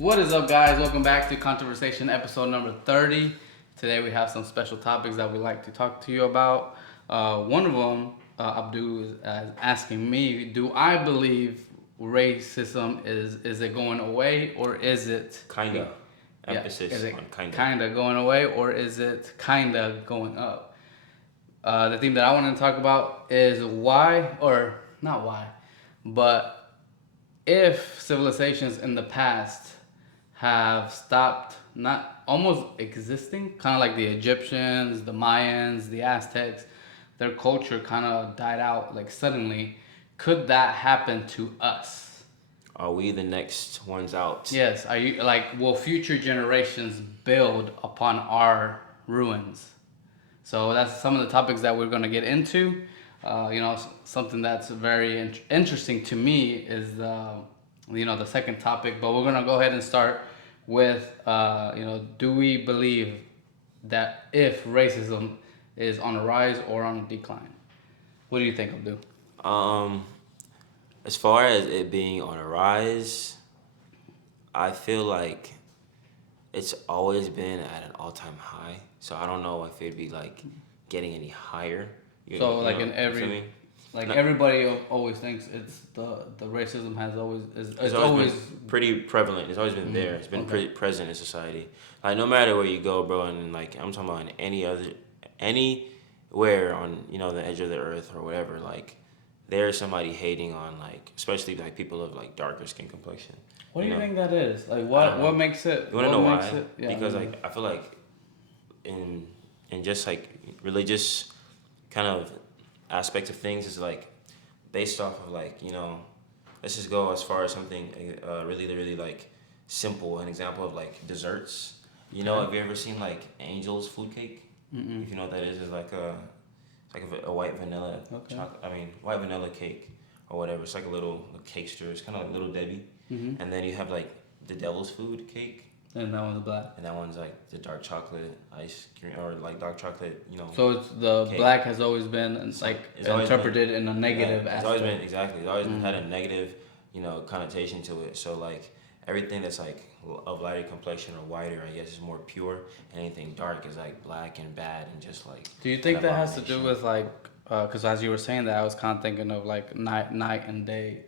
What is up, guys? Welcome back to Conversation episode number 30. Today we have some special topics that we like to talk to you about. One of them, Abdul is asking me, do I believe racism is it going away or is it Kinda. Emphasis Is on kinda. kinda going away or is it kinda going up? The theme that I want to talk about is why, or not why, but if civilizations in the past have stopped not almost existing, kind of like the Egyptians, the Mayans, the Aztecs, their culture kind of died out like suddenly. Could that happen to us? Are we the next ones out? Yes. Are you like will future generations build upon our ruins? So that's some of the topics that we're going to get into. Something that's very interesting to me is the second topic. But we're going to go ahead and start with do we believe that if racism is on a rise or on a decline? What do you think, Abdul? Um, as far as it being on a rise, I feel like it's always been at an all-time high. So I don't know if it'd be like getting any higher. In every everybody always thinks it's the racism has always it's always been pretty prevalent. It's always been there. It's been pretty present in society. Like no matter where you go, bro, and like I'm talking about in anywhere on the edge of the earth or whatever, like there's somebody hating on like especially like people of like darker skin complexion. What do you think that is? Like what makes it? You want to know why? Yeah, because like I feel like in just like religious kind of aspect of things is like based off of like let's just go as far as something really like simple, an example of like desserts. Have you ever seen like Angel's food cake? Mm-mm. If you know what that is, it's like a white vanilla white vanilla cake or whatever. It's like a little cakester. It's kind of like Little Debbie. Mm-hmm. And then you have like the devil's food cake. And that one's black. And that one's like the dark chocolate ice cream or like dark chocolate, So it's the cake. Black has always been it's interpreted been, in a negative it's aspect. always been exactly. It's always had a negative, connotation to it. So like everything that's like of lighter complexion or whiter, I guess, is more pure. And anything dark is like black and bad and just like. Do you think that has to do with like? Because as you were saying that, I was kind of thinking of like night and day.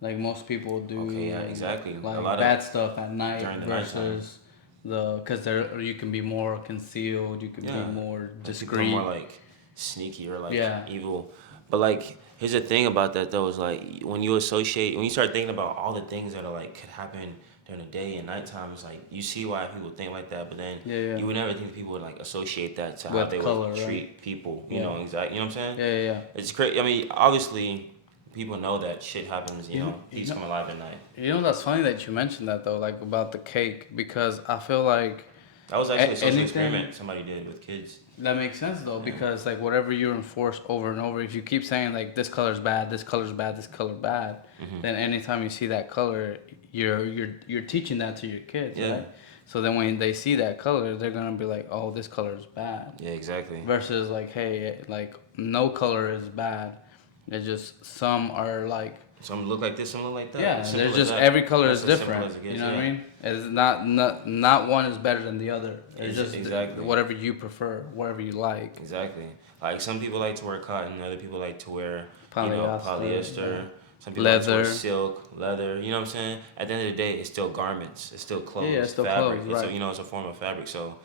Like most people do. Okay, yeah, exactly. Like a lot bad of stuff at night during the versus because you can be more concealed, you can be more discreet, more like sneaky or like Yeah. evil. But like, here's the thing about that though is like when you start thinking about all the things that are like could happen during the day and nighttime, it's like you see why people think like that. But then you would never think people would like associate that to how With they color, would right? treat people. You know exactly. You know what I'm saying? Yeah. It's crazy. I mean, obviously. People know that shit happens, thieves come alive at night. That's funny that you mentioned that though, like about the cake, because I feel like that was actually a social experiment somebody did with kids. That makes sense though, because like whatever you enforce over and over, if you keep saying like this color's bad, this color's bad, this color's bad, then anytime you see that color, you're teaching that to your kids, right? So then when they see that color, they're gonna be like, oh, this color is bad. Yeah, exactly. Versus like, hey, like no color is bad. It's just some are like. Some look like this, some look like that. Yeah, there's just every color is different. You know what I mean? It's not one is better than the other. It's just exactly whatever you prefer, whatever you like. Exactly. Like some people like to wear cotton, other people like to wear polyester. Some people leather. like to wear silk, leather. You know what I'm saying? At the end of the day, it's still garments. It's still clothes. Yeah, it's still fabric. clothes, right. It's a form of fabric. So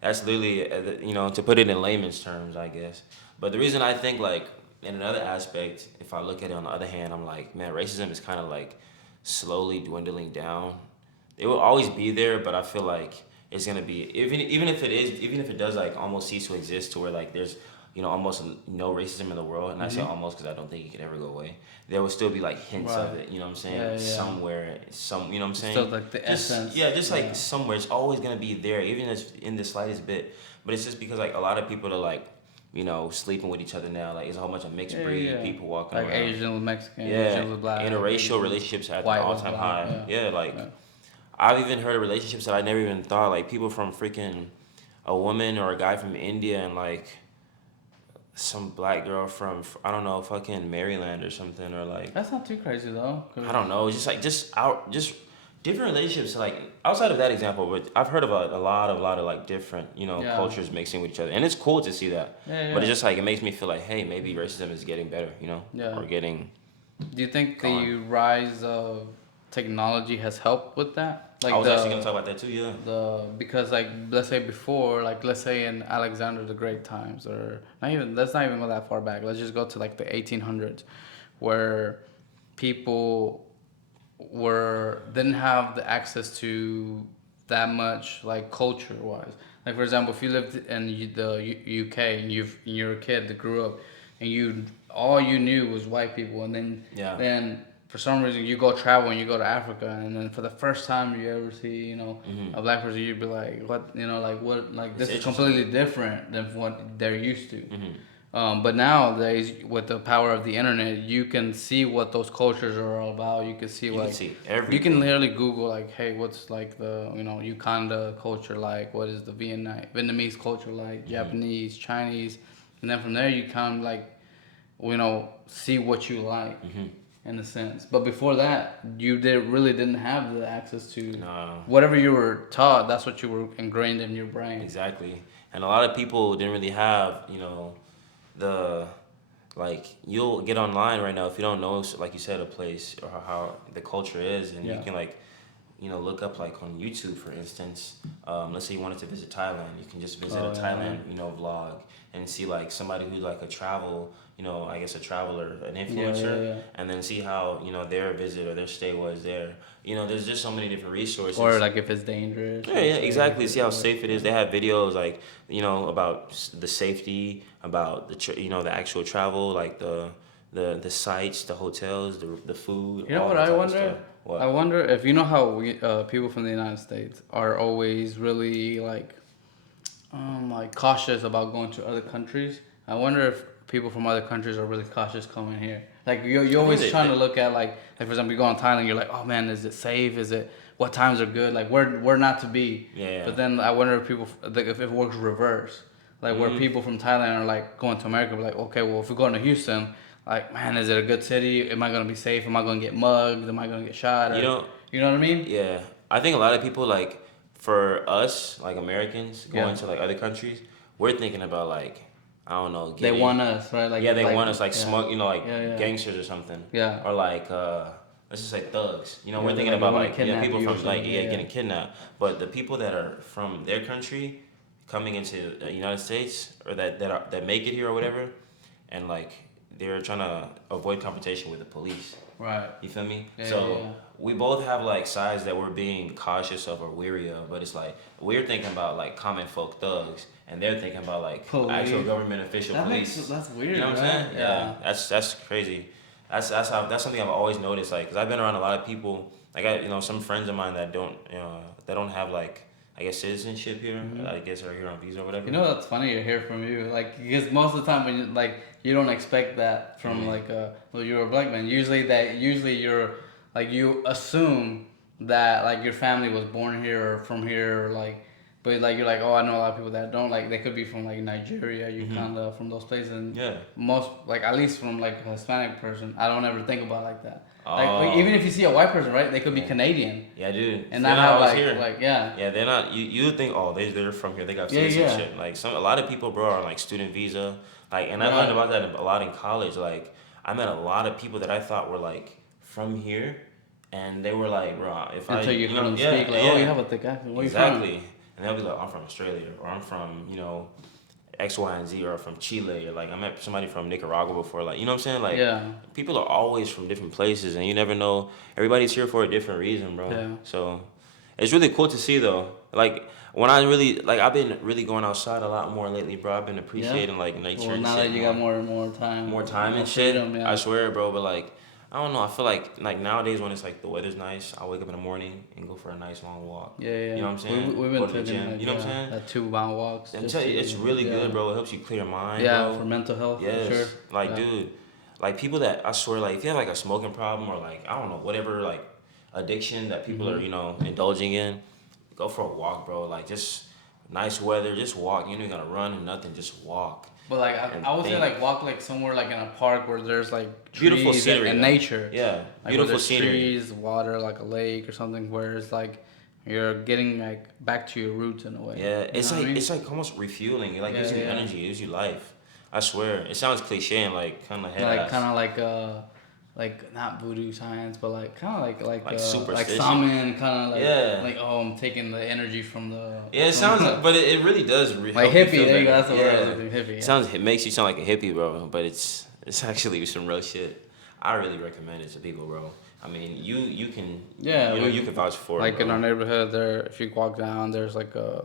that's literally to put it in layman's terms, I guess. But the reason I think like. In another aspect, if I look at it on the other hand, I'm like, man, racism is kind of like slowly dwindling down. It will always be there, but I feel like it's gonna be even if it does like almost cease to exist to where like there's almost no racism in the world, and I say almost because I don't think it could ever go away. There will still be like hints of it. You know what I'm saying? Yeah. Somewhere, you know what I'm saying? Still like the essence. Yeah, just like somewhere, it's always gonna be there, even in the slightest bit. But it's just because like a lot of people are like. Sleeping with each other now. Like, it's a whole bunch of mixed breed people walking around. Like Asian with Mexican, Asian with black. Interracial relationships at an all-time high. I've even heard of relationships that I never even thought. Like, people from freaking a woman or a guy from India and, like, some black girl from, I don't know, fucking Maryland or something. Or, like... That's not too crazy, though. I don't know. Just, like, just different relationships, like outside of that example, but I've heard about a lot of like different, Yeah. cultures mixing with each other, and it's cool to see that. Yeah, But it's yeah. just like it makes me feel like, hey, maybe racism is getting better, Yeah. or getting Do you think gone. the rise of technology has helped with that? I Like was actually gonna talk about that too. Yeah. because like let's say before, like let's say in Alexander the Great times, or not even, let's not even go that far back. Let's just go to like the 1800s, where people were didn't have the access to that much like culture wise. Like for example, if you lived in UK and you're a kid that grew up, and you all you knew was white people, and Yeah. then for some reason you go travel and you go to Africa, and then for the first time you ever see Hmm. a black person, you'd be like, what, like what, like It's this is interesting. completely different than what they're used to. Hmm. But nowadays, with the power of the internet, you can see what those cultures are all about. You can see You can like, see you can everything. literally Google like, hey, what's like the Uganda culture like? What is the Vietnamese culture like? Hmm. Japanese, Chinese, and then from there you kind of like, see what you like, Hmm. in a sense. But before that, you really didn't have the access to No. whatever you were taught. That's what you were ingrained in your brain. Exactly. And a lot of people didn't really have, the like you'll get online right now if you don't know, like you said, a place or how the culture is, and you Yeah. can like look up like on YouTube, for instance. Let's say you wanted to visit Thailand, you can just visit a Oh yeah. Thailand, vlog, and see like somebody who's like a travel, I guess a traveler, an Yeah, yeah, influencer, yeah. and then see how their visit or their stay was there. There's just so many different Or resources. like if it's dangerous Yeah, or yeah, safe exactly. See how or safe it is. yeah. They have videos like about the safety, about the actual travel, like the sites, the hotels, the food, You know all what that I type of wonder? stuff. I What? wonder if how we people from the United States are always really like cautious about going to other countries. I wonder if people from other countries are really cautious coming here. Like you're I think always that, trying to look at like for example, you go on Thailand, you're like, oh man, is it safe? Is it what times are good? Like where not to be. yeah, yeah. But then I wonder if people like if it works reverse, like where Mm, people from Thailand are like going to America, be like, okay, well if we're going to Houston, like man, is it a good city? Am I gonna be safe? Am I gonna get mugged? Am I gonna get shot? you Or know, you know what I mean? yeah. I think a lot of people like for us like Americans Yeah. going to like other countries, we're thinking about like I don't know They getting want us, right? yeah they Like want us like yeah, smug yeah, like yeah, gangsters or something yeah. or like let's just say thugs. Yeah, We're they're thinking like, they about want to like kidnap people you or from like something. Yeah, yeah. getting kidnapped, but the people that are from their country coming into the United States or that make it here or whatever, and like they're trying to avoid confrontation with the police. Right. You feel me? Yeah, yeah, So yeah. we both have like sides that we're being cautious of or weary of, but it's like we're thinking about like common folk thugs, and they're thinking about like actual Police. government official police. That's You weird, know what I'm right? saying? Yeah, Yeah. that's crazy. That's something I've always noticed. Like, cause I've been around a lot of people. Like, I some friends of mine that don't have like I guess citizenship here. Hmm. I guess are here on visa or whatever. That's funny to hear from you. Like, because most of the time when you don't expect that from Mm. well, you're a black man. Usually you're like you assume that like your family was born here or from here or like, but like you're like, oh, I know a lot of people that don't, like they could be from like Nigeria, Mhm. Uganda, from those places, and Yeah. most like at least from like a Hispanic person, I don't ever think about it like that. Like Oh. even if you see a white person, right, they could be Yeah. Canadian Yeah, dude. and They're not not have always here. like yeah. Yeah, they're not. You think, oh, they're from here. They got Yeah, yeah. citizenship. Like a lot of people, bro, are on like student visa. Like, and I learned Right. about that a lot in college. Like, I met a lot of people that I thought were like from here, and they were like, bro, if I, Until you heard them speak, yeah, like, oh, you yeah, have a thick accent. Where you from? exactly. And they'll be like, I'm from Australia, or I'm from, X, Y, and Z, or from Chile, or like I met somebody from Nicaragua before. Like, you know what I'm saying? Like, Yeah, people are always from different places, and you never know. Everybody's here for a different reason, bro. yeah. So it's really cool to see though. Like when I really like, I've been really going outside a lot more lately, bro. I've been Yeah. appreciating like nature Well, and now shit that you got more, more time, more time more and shit. freedom, I yeah, swear, bro. But like, I don't know. I feel like nowadays when it's like the weather's nice, I wake up in the morning and go for a nice long walk. yeah, yeah. You know what I'm saying? We've Go been to the taking gym. like You know what I'm saying? 2 mile walks. I'm Just telling you, it's to, really yeah, good, bro. It helps you clear your mind, yeah, bro. for mental health, for sure. Yes, like, Yeah, dude, like people that I swear, like if you have like a smoking problem or like I don't know whatever like addiction that people are hmm, indulging in, go for a walk, bro. Like just nice weather, just walk. You ain't gonna run or nothing, just walk. But like and I would say think. like walk like somewhere like in a park where there's like Beautiful trees scenery and though. nature, Yeah, like where beautiful there's scenery. trees, water, like a lake or something, where it's like you're getting like back to your roots in a way. Yeah, You know what I mean? it's like almost refueling. It like Yeah, gives you yeah. energy, gives you life. I swear, it sounds cliche and like kind of head Like kind ass, of like not voodoo science, but like kind of like like superstition. shaman, kind of Yeah, like oh I'm taking the energy yeah. It from sounds, but it really does like help you hippie. feel There you go. better. That's the word I was Yeah, looking hippie. it Yeah. sounds, it makes you sound like a hippie, bro. But it's actually some real shit. I really recommend it to people, bro. I mean, you can, Yeah, you know, you can vouch for it, like in our bro. neighborhood there. If you walk down, there's like a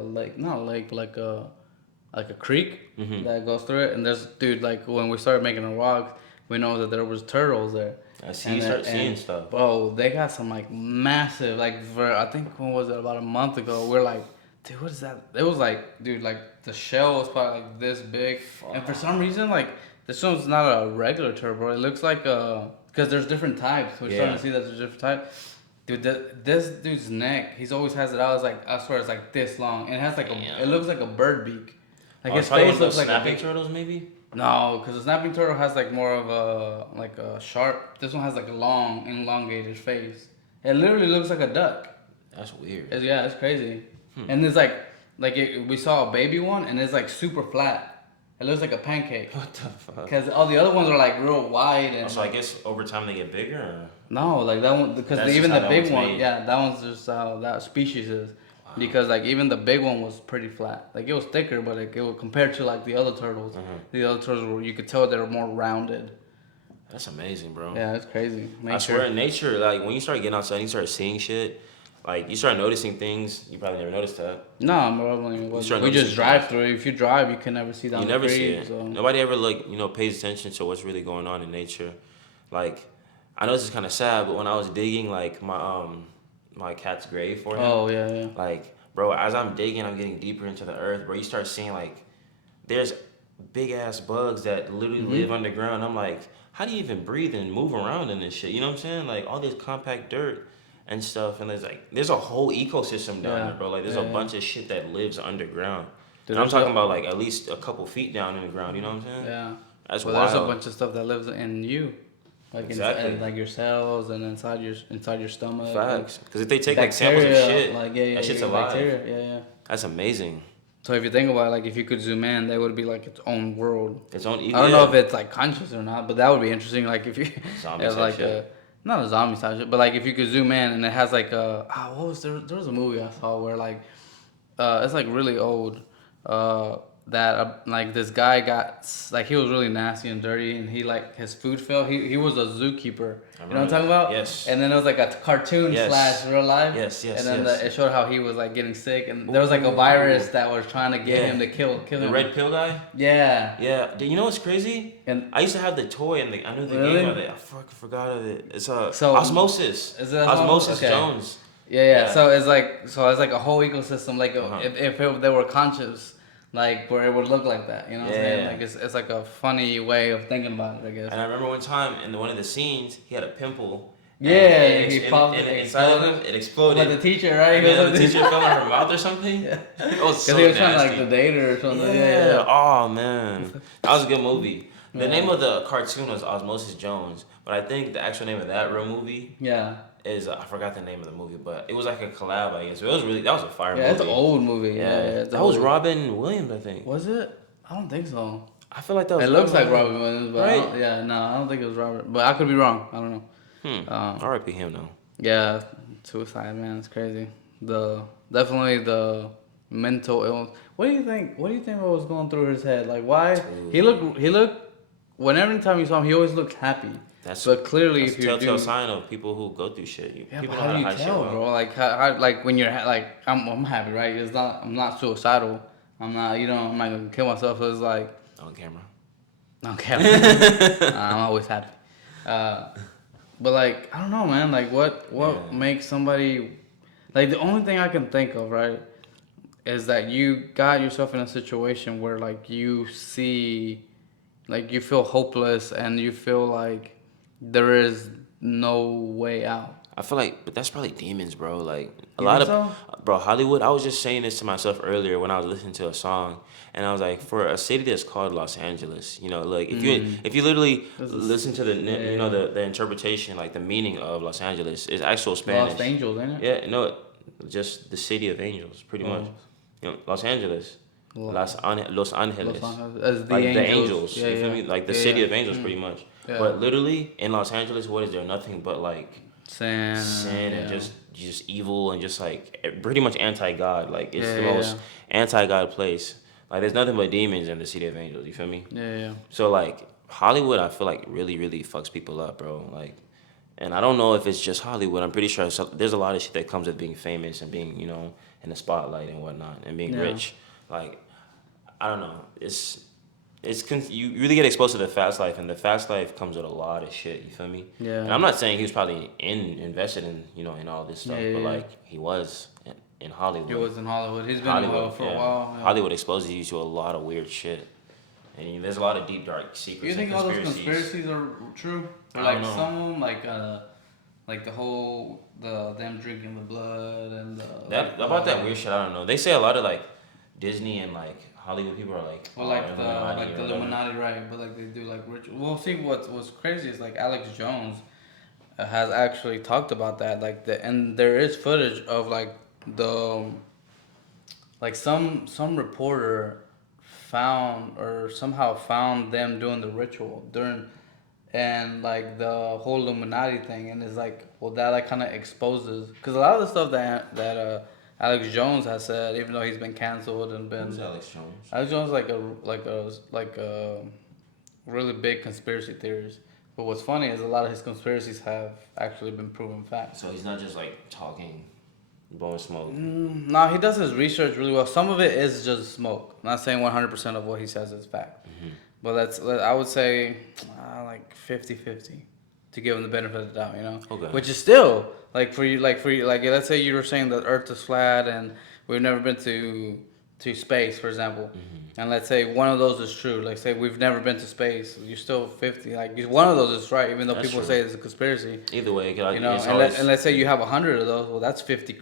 lake, not a lake, but like a creek Mm-hmm. that goes through it. And there's dude like when we started making our walks, we know that there was turtles there, I see you start seeing and stuff. bro, they got some like massive like for I think when was it about a month ago? We're like, dude, what is that? It was like, dude, like the shell was probably like this big, and for some reason like this one's not a regular turtle, bro. It looks like because there's different types. We're starting Yeah. to see that there's different types. Dude, this dude's neck, he's always has it out. It's like I swear it's like this long, and it has like it Damn. looks like a bird beak. Like Oh, his it's probably one face of looks those like a snapping big. turtles, maybe. No, because the snapping turtle has like more of a sharp. This one has like a long, elongated face. It literally looks like a duck. That's weird. Yeah, it's crazy. Hmm. And it's we saw a baby one, and it's like super flat. It looks like a pancake. What the fuck? Because all the other ones are like real wide and So I guess over time they get bigger. Or? no, like that one because That's even just how the that big one's one, made. yeah, that one's just how that species is. Because like even the big one was pretty flat. Like it was thicker, but like, it was compared to like the other turtles. The other turtles were you could tell they were more rounded. That's amazing, bro. Yeah, it's crazy. I swear, in nature, like when you start getting outside, you start seeing shit. Like you start noticing things you probably never noticed that. No, bro, I mean, You start we just noticing drive things. through. If you drive, you can never see down You the never see creek. it. So Nobody ever like pays attention to what's really going on in nature. Like I know this is kind of sad, but when I was digging like my cat's grave for him, oh yeah, yeah. like bro, as I'm digging, I'm getting deeper into the earth, bro. You start seeing like there's big ass bugs that literally live underground. I'm like, how do you even breathe and move around in this shit? You know what I'm saying? Like all this compact dirt and stuff, and there's a whole ecosystem down Yeah. there, bro. Like there's Yeah, a yeah. bunch of shit that lives underground. Dude, And I'm there's talking about like at least a couple feet down in the ground. You know what I'm saying? yeah. That's Well, there's a wild. bunch of stuff that lives in you, like Exactly. like your cells and inside your stomach. Facts. Because if they take like samples of Bacteria, shit, like yeah, that shit's your alive. bacteria, yeah, yeah. That's amazing. So if you think about it, like if you could zoom in, that would be like its own world. Its own. I don't know if it's like conscious or not, but that would be interesting. Like if you Zombie it's type like shit. not a zombie type shit, but like if you could zoom in and it has like what was there was a movie I saw where like it's like really old that like this guy got like he was really nasty and dirty and he like his food failed. He was a zookeeper. You know what I'm talking about? Yes. And then it was like a cartoon Yes. slash real life. Yes, yes, And then yes. it showed how he was like getting sick and there was like a virus that was trying to get Yeah. him to kill The him. red pill guy. Yeah. Yeah. You know what's crazy? And I used to have the toy and I knew the Really? game of it. I fucking forgot of it. It's So- Osmosis. Is it Osmosis Okay. Jones. yeah. Yeah. So it's like a whole ecosystem. Like Uh-huh. if they were conscious, like where it would look like that. You know what I'm saying? Yeah. Like it's like a funny way of thinking about it, I guess. And I remember one time in one of the scenes, he had a pimple. Yeah, and he it, popped and it, inside of exploded. him, it exploded. But the teacher, right? And then the teacher fell in her mouth or something. Yeah. It was so Because he was trying to nasty. like the date her or something. Yeah. Oh man, that was a good movie. The Yeah. name of the cartoon was Osmosis Jones, but I think the actual name of that real movie Yeah. is I forgot the name of the movie, but it was like a collab, I guess. It was that was a fire Yeah, movie. it's an old movie. Yeah, it's that was old. Robin Williams, I think. Was it? I don't think so. I feel like that was. It looks like Robin Williams, but Right? I don't think it was Robert. But I could be wrong. I don't know. R.I.P. him though. Yeah, suicide, man, it's crazy. Definitely the mental illness. What do you think? What do you think was going through his head? Like, why he looked. Whenever time you saw him, he always looked happy. But clearly, That's if a you telltale do, sign of people who go through shit. yeah, People but know how do you hide shit tell, well. bro? Like, how like when you're like, I'm happy, right? It's not. I'm not suicidal. I'm not. I'm not gonna kill myself. It's like On camera. okay. I'm always happy. But like I don't know, man. Like what Yeah. makes somebody like the only thing I can think of, right, is that you got yourself in a situation where like you see, like you feel hopeless and you feel like there is no way out. I feel like, but that's probably demons, bro. Like a You lot think of, so? bro, Hollywood. I was just saying this to myself earlier when I was listening to a song, and I was like, for a city that's called Los Angeles, you know, like Hmm. if you literally This is listen to the yeah, you know yeah. the interpretation, like the meaning of Los Angeles is actual Lost Spanish. Angels, ain't it? Yeah, no, just the city of angels, pretty much. Oh, You know, Los Angeles, Lo- Los Los Angeles, Angeles as the like the angels. angels. Yeah, You feel yeah, me? Like the yeah, city yeah. of angels, Hmm. pretty much. Yeah. But literally in Los Angeles, what is there? Nothing but like Sin. sin and Yeah. just evil and just like pretty much anti God. Like it's Yeah, the yeah, most anti God place. Like there's nothing but demons in the city of angels. You feel me? yeah, yeah. So like Hollywood, I feel like really fucks people up, bro. Like, and I don't know if it's just Hollywood. I'm pretty sure there's a lot of shit that comes with being famous and being in the spotlight and whatnot and being Yeah. rich. Like I don't know. You really get exposed to the fast life, and the fast life comes with a lot of shit. You feel me? And Yeah. I'm not saying he was probably invested in in all this Yeah, stuff, yeah, but yeah. like he was in He Hollywood. was in Hollywood. He's been in Hollywood, Hollywood for a yeah. while. Yeah. Hollywood exposes you to a lot of weird shit, and there's a lot of deep dark Do you secrets and think all those conspiracies. conspiracies are true? Or I don't like know. some of them, like the whole them drinking the blood and That about that weird shit, I don't know. They say a lot of like Disney and like Hollywood people are like or like Illuminati the or whatever. Illuminati, right? But like they do like ritual. Well, see what's crazy is like Alex Jones has actually talked about that. Like and there is footage of like the like some reporter found or somehow found them doing the ritual during and like the whole Illuminati thing, and it's like, well, that like kind of exposes because a lot of the stuff that Alex Jones has said, even though he's been canceled and Who's been Alex Jones? Alex Jones is like a really big conspiracy theorist. But what's funny is a lot of his conspiracies have actually been proven fact. So he's not just like talking, blowing smoke. No, he does his research really well. Some of it is just smoke. I'm not saying 100% of what he says is fact. But I would say like 50-50 to give him the benefit of the doubt, you know? Okay. Which is still, like let's say you were saying that Earth is flat and we've never been to space, for example. And let's say one of those is true. Like say we've never been to space, you're still 50. Like one of those is right, even though That's people true. say it's a conspiracy. Either way, You know, it's always and let's say you have 100 of those. Well, that's 50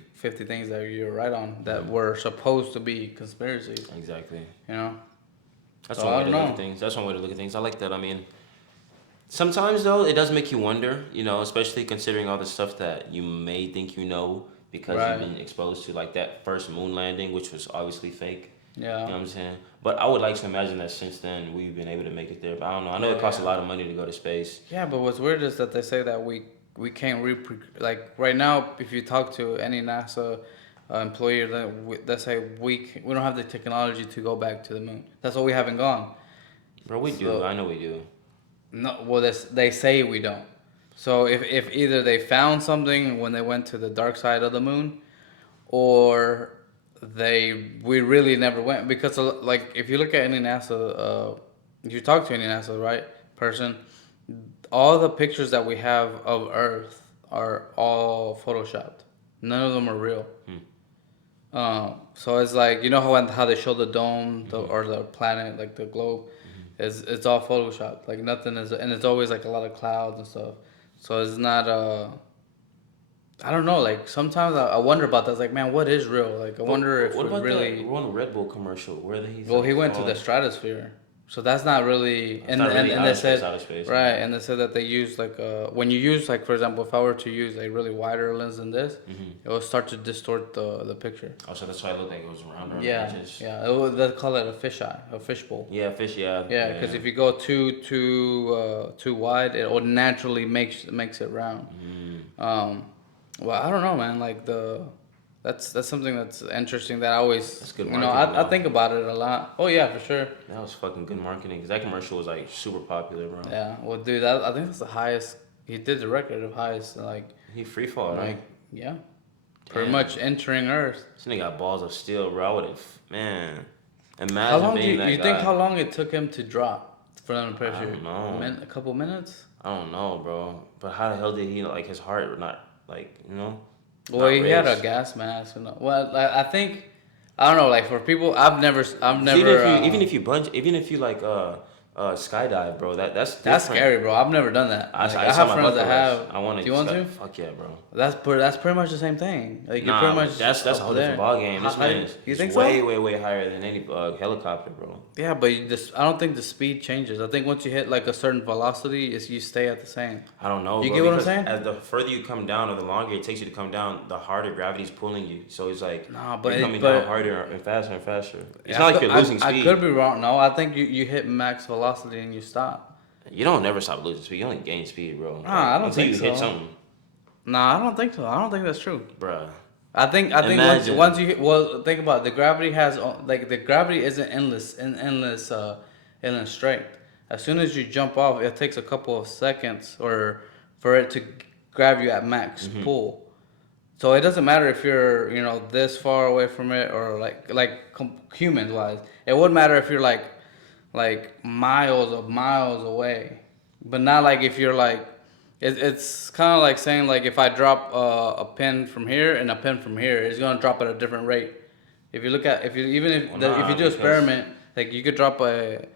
things that you're right on that were supposed to be conspiracies. exactly. You know, That's so one I way to don't look know. at things. That's one way to look at things. I like that. I mean, sometimes though, it does make you wonder. Especially considering all the stuff that you may think you know because Right. you've been exposed to, like that first moon landing, which was obviously fake. You know Yeah. what I'm saying? But I would like to imagine that since then we've been able to make it there. But I don't know. I know it costs a lot of money to go to space. Yeah, but what's weird is that they say that we can't like right now. If you talk to any NASA employee, they say we don't have the technology to go back to the moon. That's why we haven't gone. Bro, we do. So I know we do. no, well, they say we don't. So if either they found something when they went to the dark side of the moon, or we really never went because like if you look at any NASA, if you talk to any NASA right person, all the pictures that we have of Earth are all photoshopped. None of them are real. So it's like how they show the dome or the planet like the globe, it's all photoshopped. Like nothing is, and it's always like a lot of clouds and stuff. So it's not I don't know. Like sometimes I wonder about that. It's like, man, what is real? Like I wonder But if what we about that really. one Red Bull commercial where he's Well, he like went to the falling? stratosphere, so that's not really. It's not really And they said outer space. right, and they said that they use like when you use like for example, if I were to use a really wider lens than this, it will start to distort the picture. Oh, so that's why it looked like it was around the Yeah, edges. yeah. They call it a fisheye, a fishbowl. Yeah, fish. Yeah. Yeah, because if you go too wide, it will naturally makes it round. Well, I don't know, man. Like that's something that's interesting that I always That's good I marketing, think about it a lot. Oh yeah, for sure. that was fucking good marketing because that commercial was like super popular, bro. Yeah. Well, dude, I think that's the highest. He did the record of highest like He free fall, right? yeah, pretty Damn. much entering Earth. This nigga got balls of steel, bro. I would have, man. Imagine How long do being you, that you guy. think how long it took him to drop for them to pressure? I don't know. A couple minutes. I don't know, bro. But how the hell did he like his heart not like Well, not he had a race? gas mask. Well, I think I don't know. Like for people, I've never. Even if you bunch, even if you like skydive, bro. That's That's different. scary, bro. I've never done that. I, Like, I I saw have my friends that bucket list. have. I want Do to you want sky. to? Fuck yeah, bro. That's pretty much the same thing. Like you're pretty Nah, much that's a up whole different there. ball game. This man You is think way, so? way, way higher than any helicopter, bro. Yeah, but I don't think the speed changes. I think once you hit like a certain velocity, is you stay at the same. I don't know, You bro. get what I'm Because saying? as the further you come down, or the longer it takes you to come down, the harder gravity's pulling you. So it's like Nah, you're coming down harder and faster and faster. It's not like you're losing I speed. could be wrong. No, I think you hit max velocity and you stop. You don't never stop losing speed. You only gain speed, bro. Nah, I don't Until think you hit so. something, Nah, I don't think so. I don't think that's true. bruh. I think Imagine. once you hit, well, think about it. The gravity has like the gravity isn't endless strength. As soon as you jump off, it takes a couple of seconds or for it to grab you at max pull. So it doesn't matter if you're this far away from it or humans wise. It would matter if you're like miles of miles away, but not like if you're like it's kind of like saying like if I drop a pin from here and a pin from here, it's gonna drop at a different rate. If you look at if you even if Well, the, if nah, you do because experiment, like you could drop the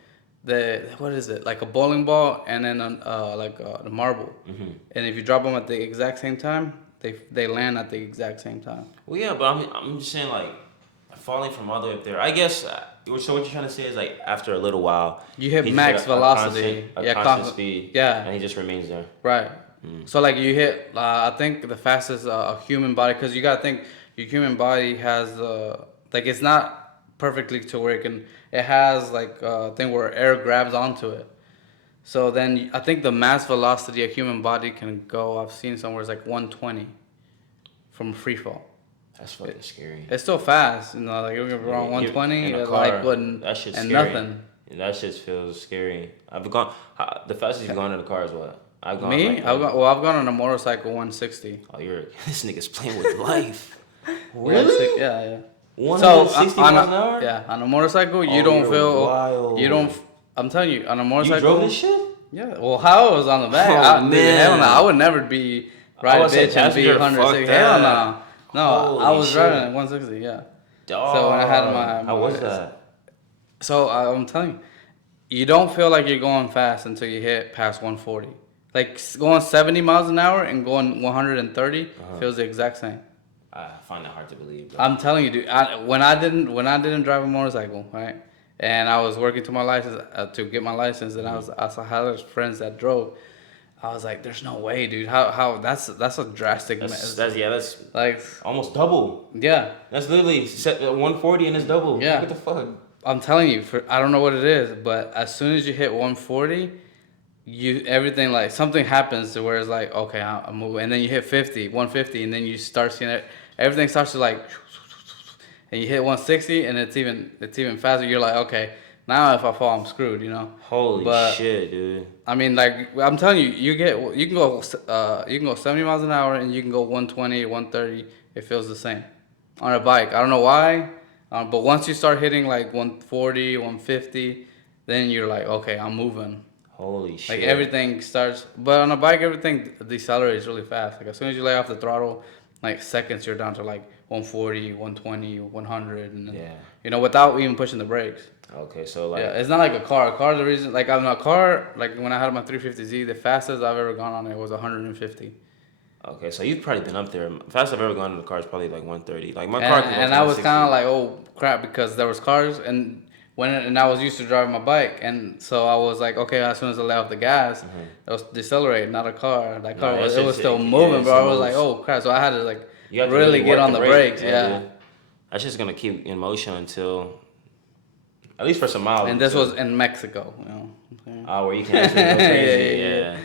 what is it like a bowling ball and then the marble, and if you drop them at the exact same time, they land at the exact same time. well, yeah, but I'm just saying like falling from all the way up there. I guess. So what you're trying to say is like after a little while, You hit he just max hit velocity, a constant speed, yeah, and he just remains there. right. So like you hit, I think the fastest a human body, because you gotta think your human body has like it's not perfectly to where it has like a thing where air grabs onto it. So then I think the max velocity a human body can go, I've seen somewhere it's like 120 from free fall. That's fucking scary. It's still fast, like don't get me wrong, You- 120 in a like car, wouldn't that shit's and scary. nothing. That shit feels scary. I've gone. The fastest you've gone in a car is what? I've gone. Me, Like, I've gone on a motorcycle 160. oh, this nigga's playing with life. Yeah, yeah. 160 on miles an hour? yeah, on a motorcycle, you Oh, don't you're feel, wild. you don't. I'm telling you, on a You motorcycle. drove this shit? Yeah. Well, how I was on the back? Oh, Dude, man. hell no, I would never be ride a would say bitch and be passenger, 160. fuck Hell that. no. No, I Holy was shit. driving at 160. Yeah. Dog. So when I had my How was that? So I'm telling you, you don't feel like you're going fast until you hit past 140. Like going 70 miles an hour and going 130 feels the exact same. I find that hard to believe. Bro. I'm telling you, dude. When I didn't drive a motorcycle, right, and I was working to my license to get my license, and I had friends that drove. I was like, "There's no way, dude. How that's a drastic mess. That's Like, almost double. yeah, That's literally 140 and it's double. Yeah. What the fuck? I'm telling you. I don't know what it is, but as soon as you hit 140, everything like something happens to where it's like, okay, I'm moving, and then you hit 150, and then you start seeing it. Everything starts to like, and you hit 160, and it's even faster. You're like, okay, now if I fall, I'm screwed, Holy But- shit, dude. I mean, like I'm telling you, you can go 70 miles an hour, and you can go 120, 130. It feels the same on a bike. I don't know why, but once you start hitting like 140, 150, then you're like, okay, I'm moving. Holy shit. Like everything starts, but on a bike, everything decelerates really fast. Like as soon as you lay off the throttle, like seconds, you're down to like 140, 120, 100, and then, Yeah. without even pushing the brakes. Okay, so like. Yeah, it's not like a car. A car, the reason, like on a car, like when I had my 350Z, the fastest I've ever gone on it was 150. Okay, so you've probably been up there. Fastest I've ever gone in the car is probably like 130. Like my car. And I was kind of like, oh crap, because there was cars and I was used to driving my bike, and so I was like, okay, as soon as I let off the gas, it was decelerating, not a car. That car it was still moving, bro. I was like, oh crap, so I had to like You have to really get work on the brakes, yeah. dude. That's just gonna keep in motion until, at least for some miles. And this was in Mexico, where you can actually go crazy, Yeah. yeah.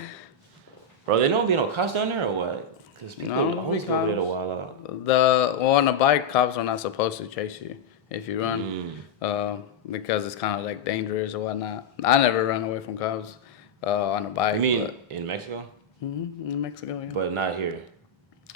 Bro, they don't be no cops down there or what? Because people No, always we go there to cops. wild out. On a bike, cops are not supposed to chase you if you run, because it's kind of like dangerous or whatnot. I never run away from cops on a bike. I mean, in Mexico? In Mexico, yeah. But not here.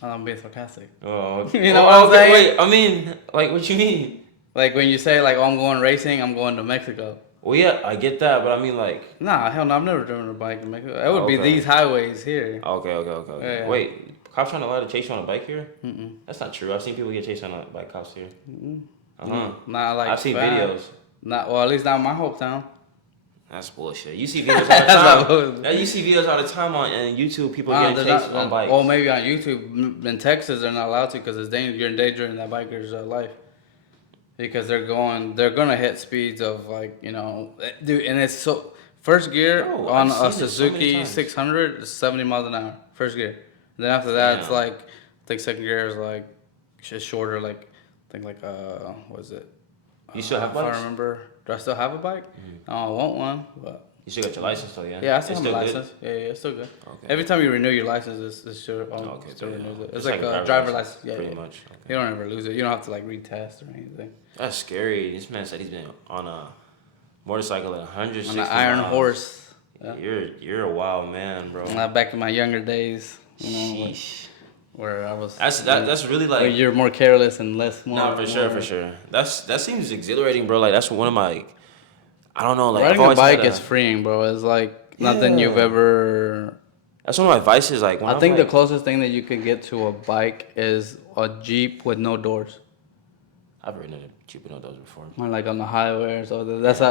I'm being sarcastic. Oh, You know what I'm saying? Wait, I mean, like, what you mean? Like when you say like, oh, I'm going racing, I'm going to Mexico. Well, yeah, I get that, but I mean, like. Nah, hell no, I've never driven a bike in Mexico. It would be Okay. these highways here. Okay. Yeah. Wait, cops aren't allowed to chase you on a bike here? That's not true. I've seen people get chased by cops here. Not like I've seen fast. videos. Not well, at least not in my hometown. That's bullshit. You see videos all the time. Now you see videos all the time on YouTube. People getting chased on bikes. Or maybe on YouTube in Texas they're not allowed to because it's dangerous. You're endangering that biker's life because they're gonna hit speeds of like dude, and it's so first gear Bro, on I've a seen it so many Suzuki times. 600 is 70 miles an hour first gear. Then after that it's Damn. like I think second gear is like just shorter like I think like what is it? You still have If bikes? I remember, do I still have a bike? No, I want one, but. You still got your license though, yeah? Yeah, I still It's have my good? license. Yeah, it's still good. Okay. Every time you renew your license, it's still, Okay, still yeah. renews it. It's It's like like a driver license. Yeah, pretty yeah. much. Okay. You don't ever lose it. You don't have to like retest or anything. That's scary. This man said he's been on a motorcycle at 160 On an iron miles. horse. Yeah. You're a wild man, bro. Back in my younger days, Sheesh. where I was. That's really where like. you're more careless and less more. No, for sure. That seems exhilarating, bro. Like that's one of my. I don't know. Like I've Riding a always bike had is freeing, bro. It's like nothing you've Yeah. ever. That's one of my vices. Like when I I'm think the like, closest thing that you could get to a bike is a Jeep with no doors. I've ridden a Jeep with no doors before. Or like on the highway or something. That's.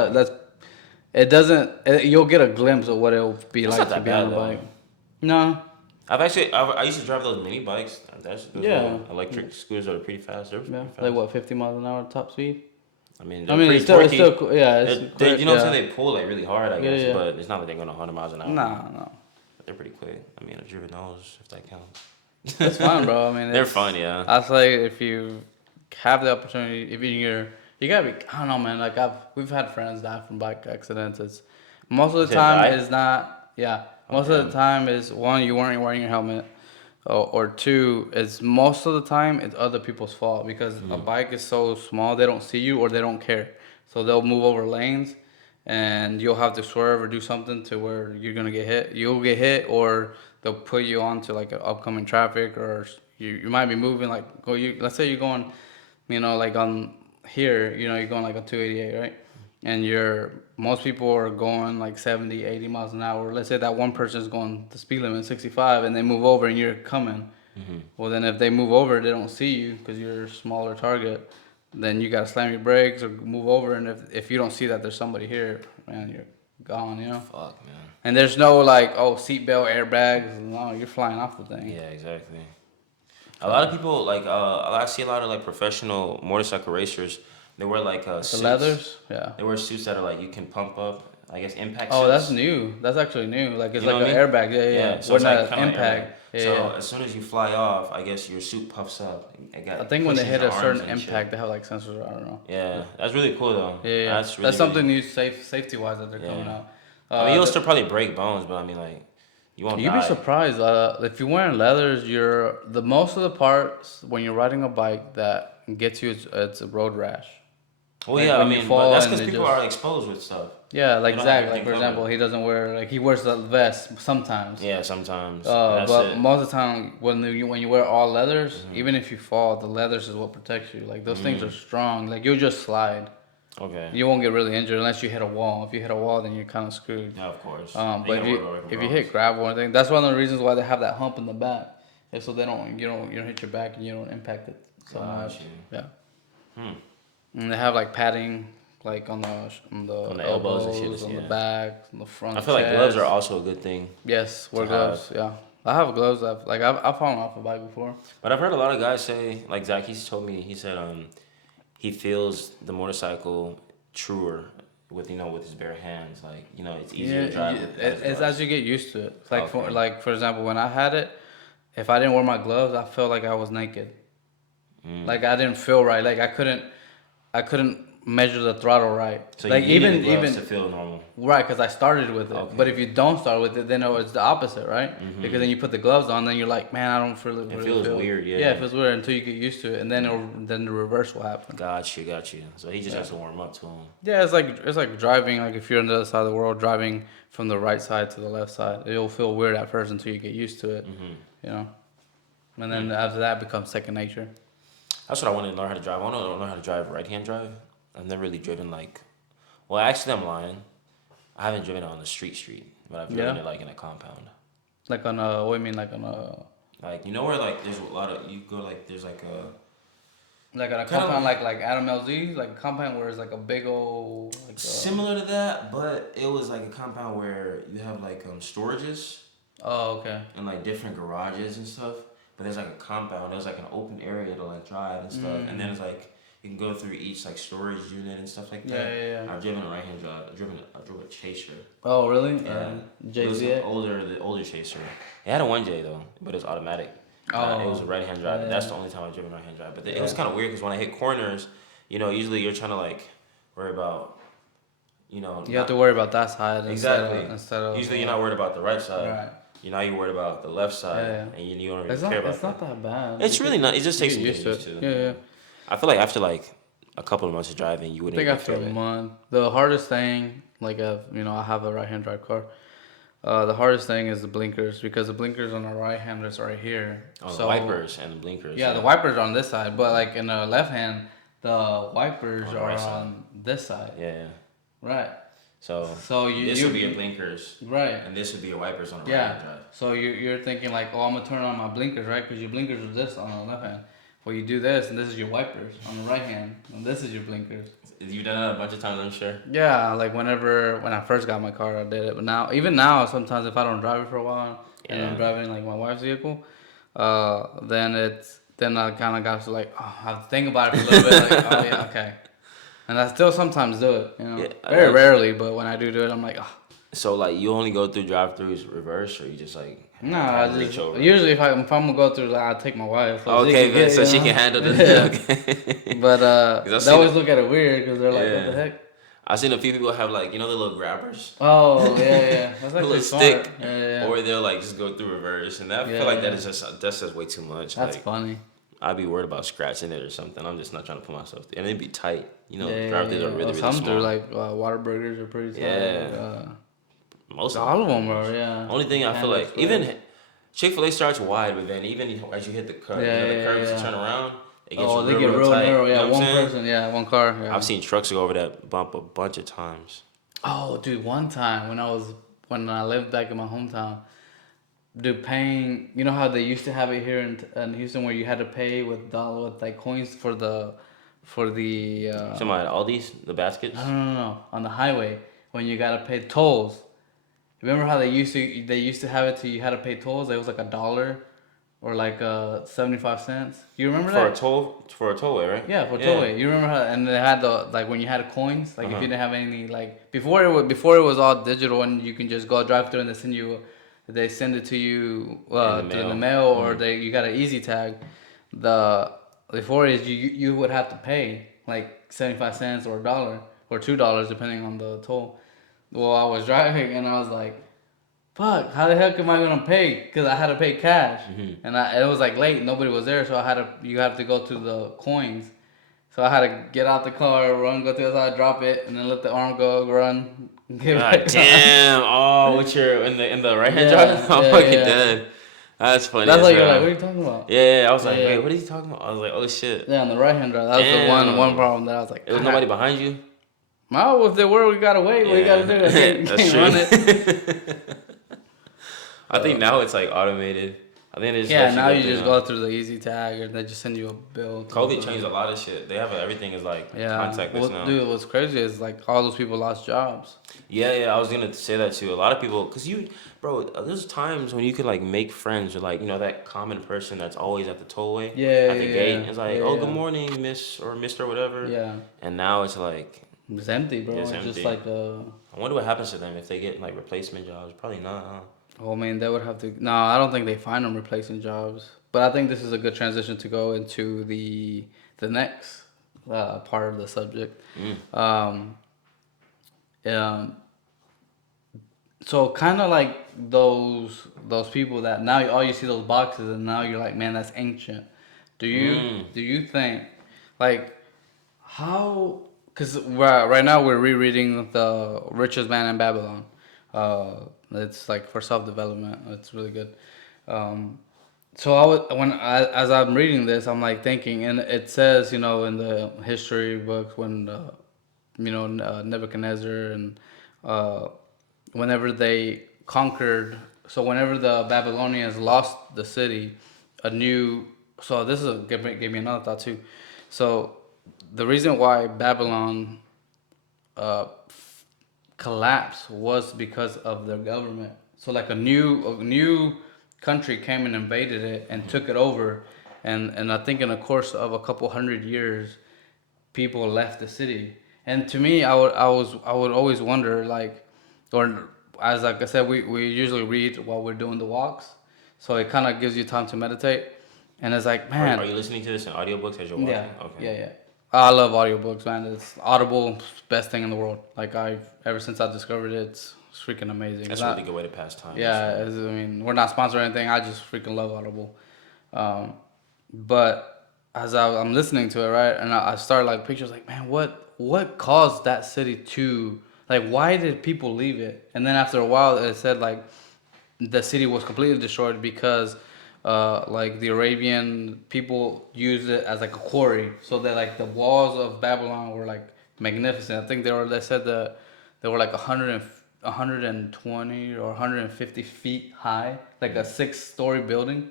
It doesn't. You'll get a glimpse of what it'll be That's like not to that be on bad, a though. bike. No. I used to drive those mini bikes. Those Yeah. electric scooters are pretty fast. They're Yeah. pretty fast. Like what, 50 miles an hour top speed? I mean, I they're mean, pretty it's still, torquey. cool. Yeah. It's They, you know what I'm yeah. saying? They pull like really hard, I guess, Yeah. but it's not like they're going 100 miles an hour. No. But they're pretty quick. I mean, I've driven those, if that counts. It's fun, bro. I mean, They're fun, yeah. I say if you have the opportunity, if you gotta be. I don't know, man. Like we've had friends die from bike accidents. It's most of the Say time die? is not. Yeah. Most of the time is one, you weren't wearing your helmet. Or two, it's most of the time it's other people's fault because a bike is so small they don't see you or they don't care, so they'll move over lanes, and you'll have to swerve or do something to where you're gonna get hit. You'll get hit, or they'll put you onto like an upcoming traffic, or you might be moving like let's say you're going, like on here, you're going like on 288, right? And most people are going like 70, 80 miles an hour. Let's say that one person is going the speed limit 65 and they move over and you're coming. Well, then if they move over, they don't see you because you're a smaller target. Then you got to slam your brakes or move over. And if you don't see that there's somebody here, man, you're gone, Fuck, man. And there's no like, seatbelt, airbags. No, you're flying off the thing. Yeah, exactly. A lot of people, like, I see a lot of, like, professional motorcycle racers. They wear, like, suits. The leathers? Yeah. They wear suits that are, like, you can pump up, I guess, impact Oh, suits. that's new. That's actually new. Like, it's You know like an what I airbag. Yeah. So it's like Not kind of impact. So as soon as you fly off, I guess your suit puffs up. I think when they hit a certain impact, shit. they have like sensors. I don't know. Yeah, that's really cool though. Yeah. That's really something new, safety wise, that they're Yeah. coming out. I mean, you'll still probably break bones, but I mean, like, you won't You'd die. be surprised. If you're wearing leathers, the most of the parts when you're riding a bike that gets you, it's a road rash. Well, Like yeah, I when you mean, fall but that's and because they people just- are exposed with stuff. Yeah, like You don't have Zach. Like for everything example, covered. he doesn't wear he wears the vest sometimes. Yeah, sometimes. That's But it. most of the time, when you wear all leathers, even if you fall, the leathers is what protects you. Like those things are strong. Like you'll just slide. Okay. You won't get really injured unless you hit a wall. If you hit a wall, then you're kind of screwed. Yeah, of course. But if you hit gravel or anything, that's one of the reasons why they have that hump in the back, is so you don't hit your back and you don't impact it so much. Yeah. And they have like padding, like on the elbows and shit, on the yeah. back, on the front. I feel like gloves chest. are also a good thing. Yes, wear to gloves. Yeah, I have gloves. I've fallen off a bike before. But I've heard a lot of guys say, like Zach, he's told me, he said he feels the motorcycle truer with his bare hands. Like, it's easier to drive. It's as you get used to it. Like Okay. for example, when I had it, if I didn't wear my gloves, I felt like I was naked. Like I didn't feel right. Like I couldn't measure the throttle right. So like you needed even gloves to feel normal. right, because I started with it. Okay. But if you don't start with it, then it's the opposite, right? Because then you put the gloves on, then you're like, man, I don't really. It feels weird, yeah. Yeah, it feels weird until you get used to it, and then then the reverse will happen. Got you. So he just has to warm up to him. Yeah, it's like driving. Like if you're on the other side of the world, driving from the right side to the left side, it'll feel weird at first until you get used to it. And then after that, it becomes second nature. That's what I want to learn how to drive. I want to learn how to drive right-hand drive. I've never really driven well, actually I'm lying. I haven't driven it on the street, but I've driven it like in a compound. Like on a, what do you mean, like on a? Like, where like there's a lot of, you go like, there's like Like at a Kind of compound like Adam LZ, like a compound where it's like a big old like similar to that, but it was like a compound where you have like storages oh okay. and like different garages and stuff. But there's like a compound. There's like an open area to like drive and stuff. And then Mm. it's like you can go through each like storage unit and stuff like Yeah, that. yeah, yeah. I've driven a right hand drive. I drove a Chaser. Oh really? Yeah, it was JZX. the older Chaser. It had a 1J though, but it's automatic. It was a Oh right hand drive. That's yeah, the only time I driven right hand drive. But it was yeah. kind of weird because when I hit corners, usually you're trying to like worry about, You have to not worry about that side exactly. instead of Usually you're not worried about the right side. right. You're worried about the left Yeah, side, yeah. and you don't really care It's about not that. that bad. It's really not. It just You takes get some getting used to used it. to. Yeah, yeah. I feel like after like a couple of months of driving, you I wouldn't think even after a feel it. month, the hardest thing, like I have a right hand drive car. The hardest thing is the blinkers because the blinkers on the right hand is right here. Oh, the So wipers and the blinkers. yeah, the wipers are on this side, but like in the left hand, the wipers On the are right side. on this side. Yeah, yeah. Right. So So this would be your blinkers, right. and this would be your wipers on the right Yeah. hand drive. So you're thinking like, oh, I'm gonna turn on my blinkers, right? Because your blinkers are this on the left hand. Well, you do this, and this is your wipers on the right hand, and this is your blinkers. You've done that a bunch of times, I'm sure. Yeah, like when I first got my car, I did it. But even now, sometimes if I don't drive it for a while, and I'm Yeah. driving like my wife's vehicle, then I kind of got to like, oh, I have to think about it for a little bit. Like, oh yeah, okay. And I still sometimes do it, Yeah, very rarely. But when I do it, I'm like, oh. So like you only go through drive-throughs reverse, or you just like No, have I to just reach over? usually if I'm gonna go through, like, I take my wife. So Okay, man. So she you can know? handle this. Yeah. Okay. But 'Cause I've they seen always look at it weird because they're like, what the Yeah. heck? I've seen a few people have like the little grabbers. Oh yeah, yeah. That's A actually little smart. stick, Yeah, yeah. or they'll like just go through reverse, and I Yeah, feel like yeah. that's just way too much. That's Like funny. I'd be worried about scratching it or something. I'm just not trying to put myself through. And it'd be tight. Yeah, drive-throughs yeah. are really, really Some small. do like Waterburgers are pretty tight. Yeah. Most of All of them. them are, yeah. Only thing I feel Panda like, Express. even Chick-fil-A starts wide, but then even as you hit the curb, Yeah, the yeah, curb yeah. to turn around, it gets Oh, they real, get real real tight. narrow. You Yeah, know what I'm one saying? person. Yeah, one car. Yeah. I've seen trucks go over that bump a bunch of times. Oh, dude, one time when I lived back in my hometown, dude, paying. You know how they used to have it here in Houston, where you had to pay with like coins for the. Some of Aldi's, the baskets. No, on the highway when you gotta pay tolls. Remember how they used to have it to you had to pay tolls? It was like $1 or like 75 cents. You remember For that? for a tollway, right? Yeah, for tollway. You remember how? And they had the like when you had coins, like if Uh-huh. you didn't have any like before it was all digital and you can just go drive through and they send it to you through the mail or you got an easy tag. The before is you would have to pay like 75 cents or $1 or $2 depending on the toll. Well, I was driving and I was like, fuck, how the heck am I gonna pay? Because I had to pay cash, and it was like late, nobody was there, so you have to go to the coins. So I had to get out the car, run, go to the other side, drop it, and then let the arm go, run, get God back. damn! Oh, what you're in the right hand Yeah, drive? I'm yeah, fucking yeah. dead. That's funny. That's as why you're hell. like, what are you talking about? Yeah, I was like, Yeah. wait, what is he talking about? I was like, oh shit. Yeah, on the right hand drive. That was the Damn. one problem that I was like, It was nobody behind you. No, if there were, we gotta wait. What you gotta do? That's true. Run it. I think now it's like automated. I think they just Yeah, let now go you through just now. go through the easy tag, or they just send you a bill. COVID changed a lot of shit. They have everything is like contactless now. Dude, what's crazy is like all those people lost jobs. Yeah, I was gonna say that too. A lot of people, bro, there's times when you could like make friends or like that common person that's always at the tollway. Yeah, At the yeah, gate, yeah. it's like, Yeah, oh, yeah. good morning, Miss or Mister, whatever. Yeah, And now it's like, it's empty, bro. It's It's just empty. like I wonder what happens to them if they get like replacement jobs. Probably not, huh? oh man, they would have to. No, I don't think they find them replacing jobs. But I think this is a good transition to go into the next part of the subject. Um, so kind of like those people that now all you see those boxes and now you're like, man, that's ancient. Do you think like how? Because right now we're rereading the Richest Man in Babylon. It's like for self development. It's really good. So as I'm reading this, I'm like thinking, and it says in the history books when Nebuchadnezzar and whenever they conquered, so whenever the Babylonians lost the city, so this gave me another thought too. So the reason why Babylon uh, collapsed was because of their government. So like a new country came and invaded it and took it over, and I think in the course of a couple hundred years, people left the city. And to me, I would always wonder like, or as like I said, we usually read while we're doing the walks, so it kind of gives you time to meditate, and it's like Are man, you listening to this in audiobooks as you're yeah, walking? Okay. yeah, yeah. I love audiobooks, man. It's Audible, best thing in the world. Like I've ever since I discovered it, it's freaking amazing. It's That's a really not, good way to pass time. That's yeah. right. I mean, we're not sponsored or anything. I just freaking love Audible. Um, but I'm listening to it, right, and I start like pictures, like, man, what caused that city to like? Why did people leave it? And then after a while, it said like the city was completely destroyed because like the Arabian people used it as like a quarry. So that like the walls of Babylon were like magnificent. I think they said that they were like 120 or 150 feet high, like a 6-story building,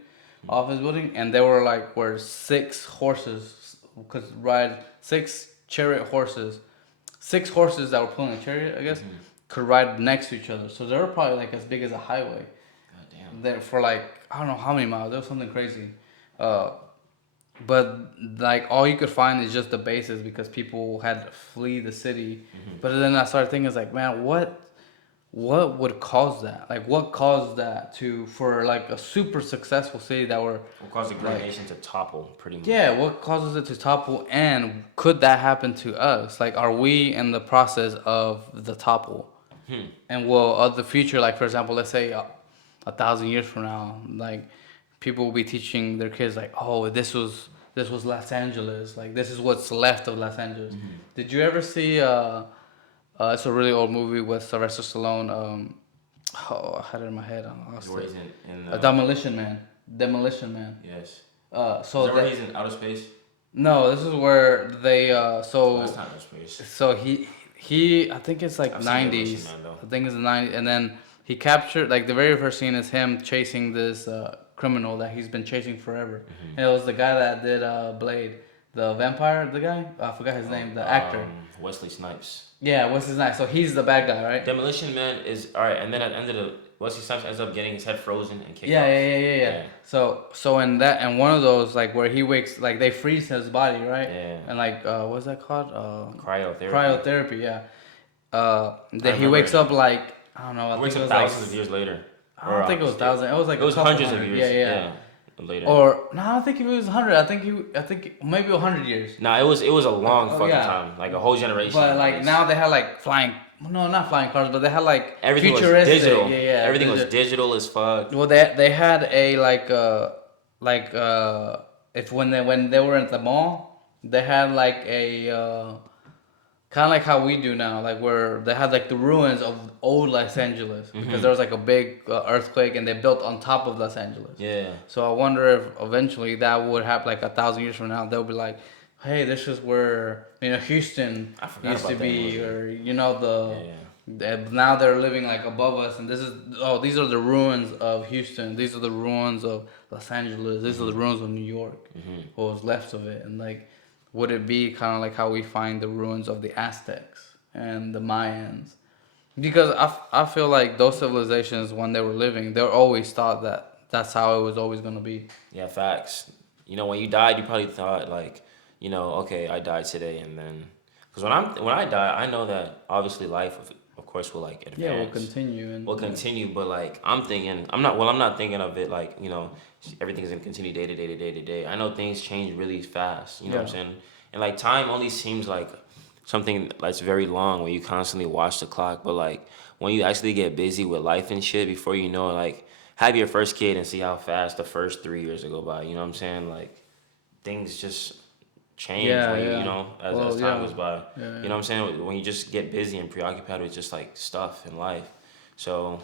office building, and they were like where 6 horses could ride, 6 chariot horses, 6 horses that were pulling a chariot, I guess, could ride next to each other. So they were probably like as big as a highway. God damn. There for like I don't know how many miles. There was something crazy. Uh, but like all you could find is just the bases because people had to flee the city. But then I started thinking, it's like, man, what would cause that? Like, what caused that to for like a super successful city that were What caused a great like, nation to topple, pretty much? yeah, what causes it to topple, and could that happen to us? Like, are we in the process of the topple? And will the future, like for example, let's say 1,000 years from now, like people will be teaching their kids, like, oh, this was Los Angeles, like this is what's left of Los Angeles. Did you ever see? It's a really old movie with Sylvester Stallone. Oh, I had it in my head. I lost Where it. he's in A Demolition Man. Demolition Man. yes. Is So that where that he's in outer space? no, this is where they Oh, that's not outer space. so he I think it's like I've seen Demolition 90s. Man though. I think it's the 90s, and then he captured like the very first scene is him chasing this criminal that he's been chasing forever. And it was the guy that did Blade, the vampire, the guy I forgot his name, the actor. Wesley Snipes. Yeah, what's his name? So he's the bad guy, right? Demolition Man is alright, and then at the end of the Wesley Snipes ends up getting his head frozen and kicked Yeah, off. yeah. So in that and one of those like where he wakes, like they freeze his body, right? Yeah. And like what's that called? Cryotherapy. Cryotherapy, yeah. Then he remember wakes it. up like I don't know. I It wakes think it up was like thousands of years later. I don't think it was thousand. It was like It was a couple hundreds of hundred. years. Yeah. Later. Or no, I don't think it was 100. I think maybe 100 years. Nah, it was a long fucking yeah. time, like a whole generation. But like now they had like flying. No, not flying cars, but they had like everything was futuristic. digital. Yeah. Everything was digital as fuck. Well, they had a if when they were at the mall, they had like a kind of like how we do now, like where they had like the ruins of old Los Angeles because there was like a big earthquake and they built on top of Los Angeles. Yeah. So I wonder if eventually that would happen, like 1,000 years from now, they'll be like, hey, this is where Houston used to be, or now they're living like above us, and these are the ruins of Houston. These are the ruins of Los Angeles. These are the ruins of New York. What was left of it, and like. Would it be kind of like how we find the ruins of the Aztecs and the Mayans? Because I feel like those civilizations, when they were living, they always thought that that's how it was always going to be. Yeah, facts. When you died, you probably thought like, okay, I died today, and then, because when I die, I know that obviously life, of course, will like advance. Yeah, will continue. Will continue, but like I'm not thinking of it like everything's gonna continue day to day to day to day. I know things change really fast. You know what I'm saying? And like time only seems like something that's very long when you constantly watch the clock. But like when you actually get busy with life and shit, before you know it, like have your first kid and see how fast the first 3 years will go by. You know what I'm saying? Like things just change as time goes by. You know what I'm saying? When you just get busy and preoccupied with just like stuff in life. So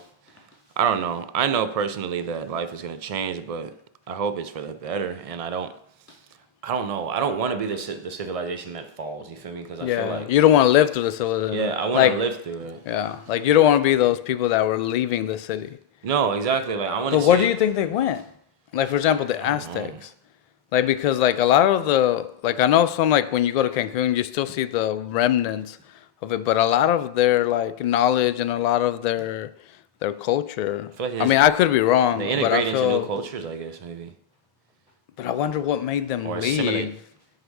I don't know. I know personally that life is gonna change, but I hope it's for the better. And I don't know. I don't want to be the civilization that falls. You feel me? Because I feel like you don't want to live through the civilization. Yeah, I want to live through it. Yeah, like you don't want to be those people that were leaving the city. No, exactly. Like I want to. But where do you think they went? Like for example, the Aztecs. Like because like a lot of the like I know some like when you go to Cancun you still see the remnants of it, but a lot of their like knowledge and a lot of their culture. I feel like I mean, I could be they wrong, but I integrate into new feel. cultures, I guess maybe, But I wonder what made or them assimilate. leave.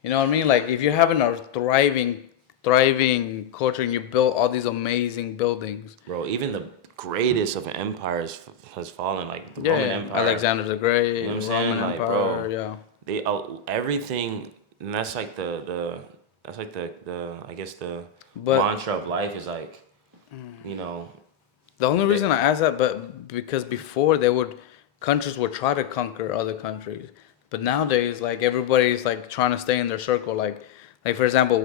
You know what I mean? Like if you're having a thriving culture and you build all these amazing buildings. Bro, even the greatest of empires has fallen, like the Yeah, Roman yeah. Empire. Alexander the You know Great, what I'm Roman saying? Like, Empire. bro, Yeah. they everything, and that's like the that's like the I guess the But mantra of life is like, you know, the only they, reason I ask that, but because before they would, countries would try to conquer other countries, but nowadays like everybody's like trying to stay in their circle. Like for example,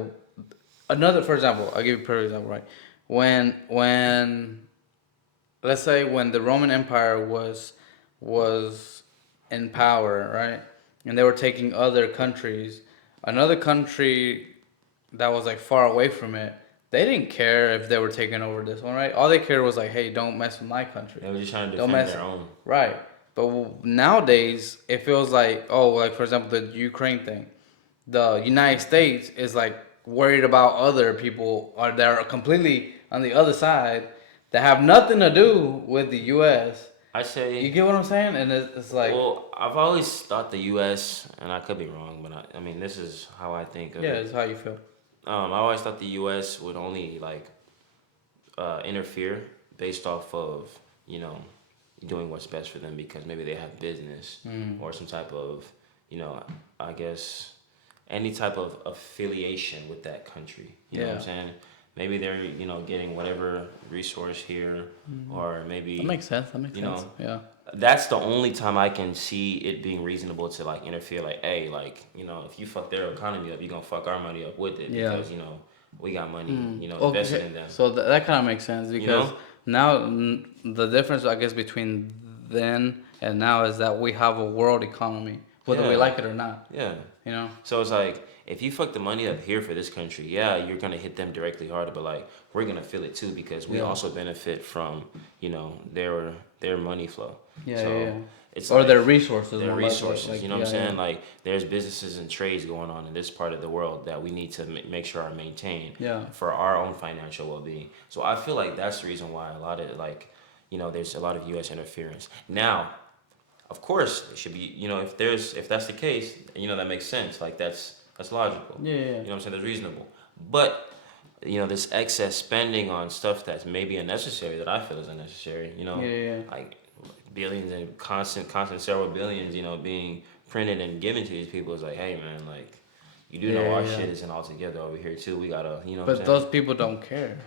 for example, I'll give you a perfect example, right? When let's say when the Roman Empire was in power, right, and they were taking other countries, another country that was like far away from it, they didn't care if they were taking over this one, right? All they cared was like, hey, don't mess with my country, they were just trying to don't defend mess, their own. right? But nowadays it feels like, oh, like for example the Ukraine thing, the United States is like worried about other people or that are completely on the other side that have nothing to do with the U.S. I You say, get what I'm saying? And it's like, well, I've always thought the U.S. and I could be wrong, but I mean this is how I think of yeah, it. it's how you feel. I always thought the U.S. would only like interfere based off of you know doing what's best for them because maybe they have business Mm. or some type of you know I guess any type of affiliation with that country. You know what I'm Yeah, saying? Maybe they're getting whatever resource here, or that maybe makes sense. That makes you sense. know Yeah, that's the only time I can see it being reasonable to like interfere. Like, hey, like if you fuck their economy up, you gonna fuck our money up with it yeah. because we got money invested Okay, in them. so that kind of makes sense You because know? now the difference, I guess, between then and now is that we have a world economy, whether we Yeah, like it or not. yeah. You know? So it's like if you fuck the money up here for this country, yeah, you're gonna hit them directly harder, but like we're gonna feel it too because we Yeah. also benefit from their money flow. Yeah, yeah, So yeah. it's Or like their resources, their more resources. like You know what I'm yeah, yeah, saying? Like there's businesses and trades going on in this part of the world that we need to make sure are maintained yeah. for our own financial well-being. So I feel like that's the reason why a lot of there's a lot of U.S. interference now. Of course, it should be. If that's the case, that makes sense. Like that's logical. Yeah, yeah, You yeah. know what I'm saying? That's reasonable. But this excess spending on stuff that's maybe unnecessary that I feel is unnecessary. Yeah, yeah. Like billions and constant several billions. Being printed and given to these people is like, hey man, like you do Yeah, know yeah, our yeah. shit isn't all together over here too. We gotta, what I'm But saying? those people don't care.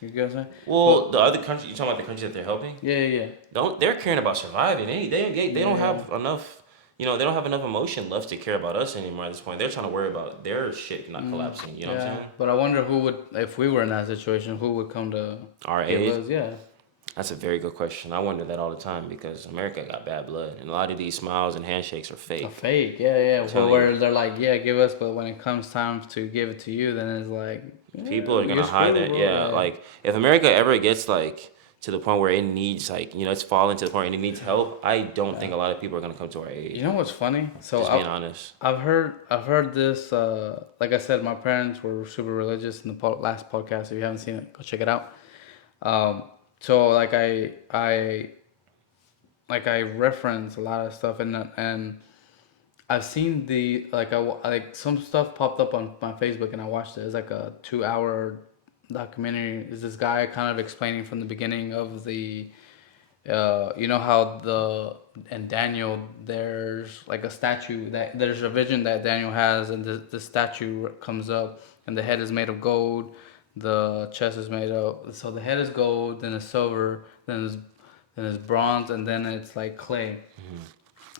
You get what I'm saying? Well, But the other country, you talking about the countries that they're helping? yeah, yeah, yeah. They're caring about surviving. They Yeah, don't yeah. have enough. They don't have enough emotion left to care about us anymore at this point. They're trying to worry about their shit not collapsing. You know what I'm Yeah. saying? But I wonder who would, if we were in that situation, who would come to Our give aid. us, yeah. That's a very good question. I wonder that all the time because America got bad blood, and a lot of these smiles and handshakes are A fake. fake, yeah, yeah. I'm telling you, Where they're like, yeah, give us, but when it comes time to give it to you, then it's like, people yeah, are you're gonna hide screwed, that. bro. Yeah, Yeah. like if America ever gets like to the point where it needs like it's falling to the point where it needs help, I don't think a lot of people are gonna come to our aid. You know what's funny? So Just being honest. I've heard this. Like I said, my parents were super religious in the last podcast. If you haven't seen it, go check it out. Um, so like I reference a lot of stuff and I've seen the like some stuff popped up on my Facebook and I watched it. It's like a 2 hour documentary. Is this guy kind of explaining from the beginning of the you know how and Daniel, there's like a statue that there's a vision that Daniel has, and the statue comes up, and the head is made of gold, the chest is made of, so the head is gold, then it's silver, then it's bronze, and then it's like clay,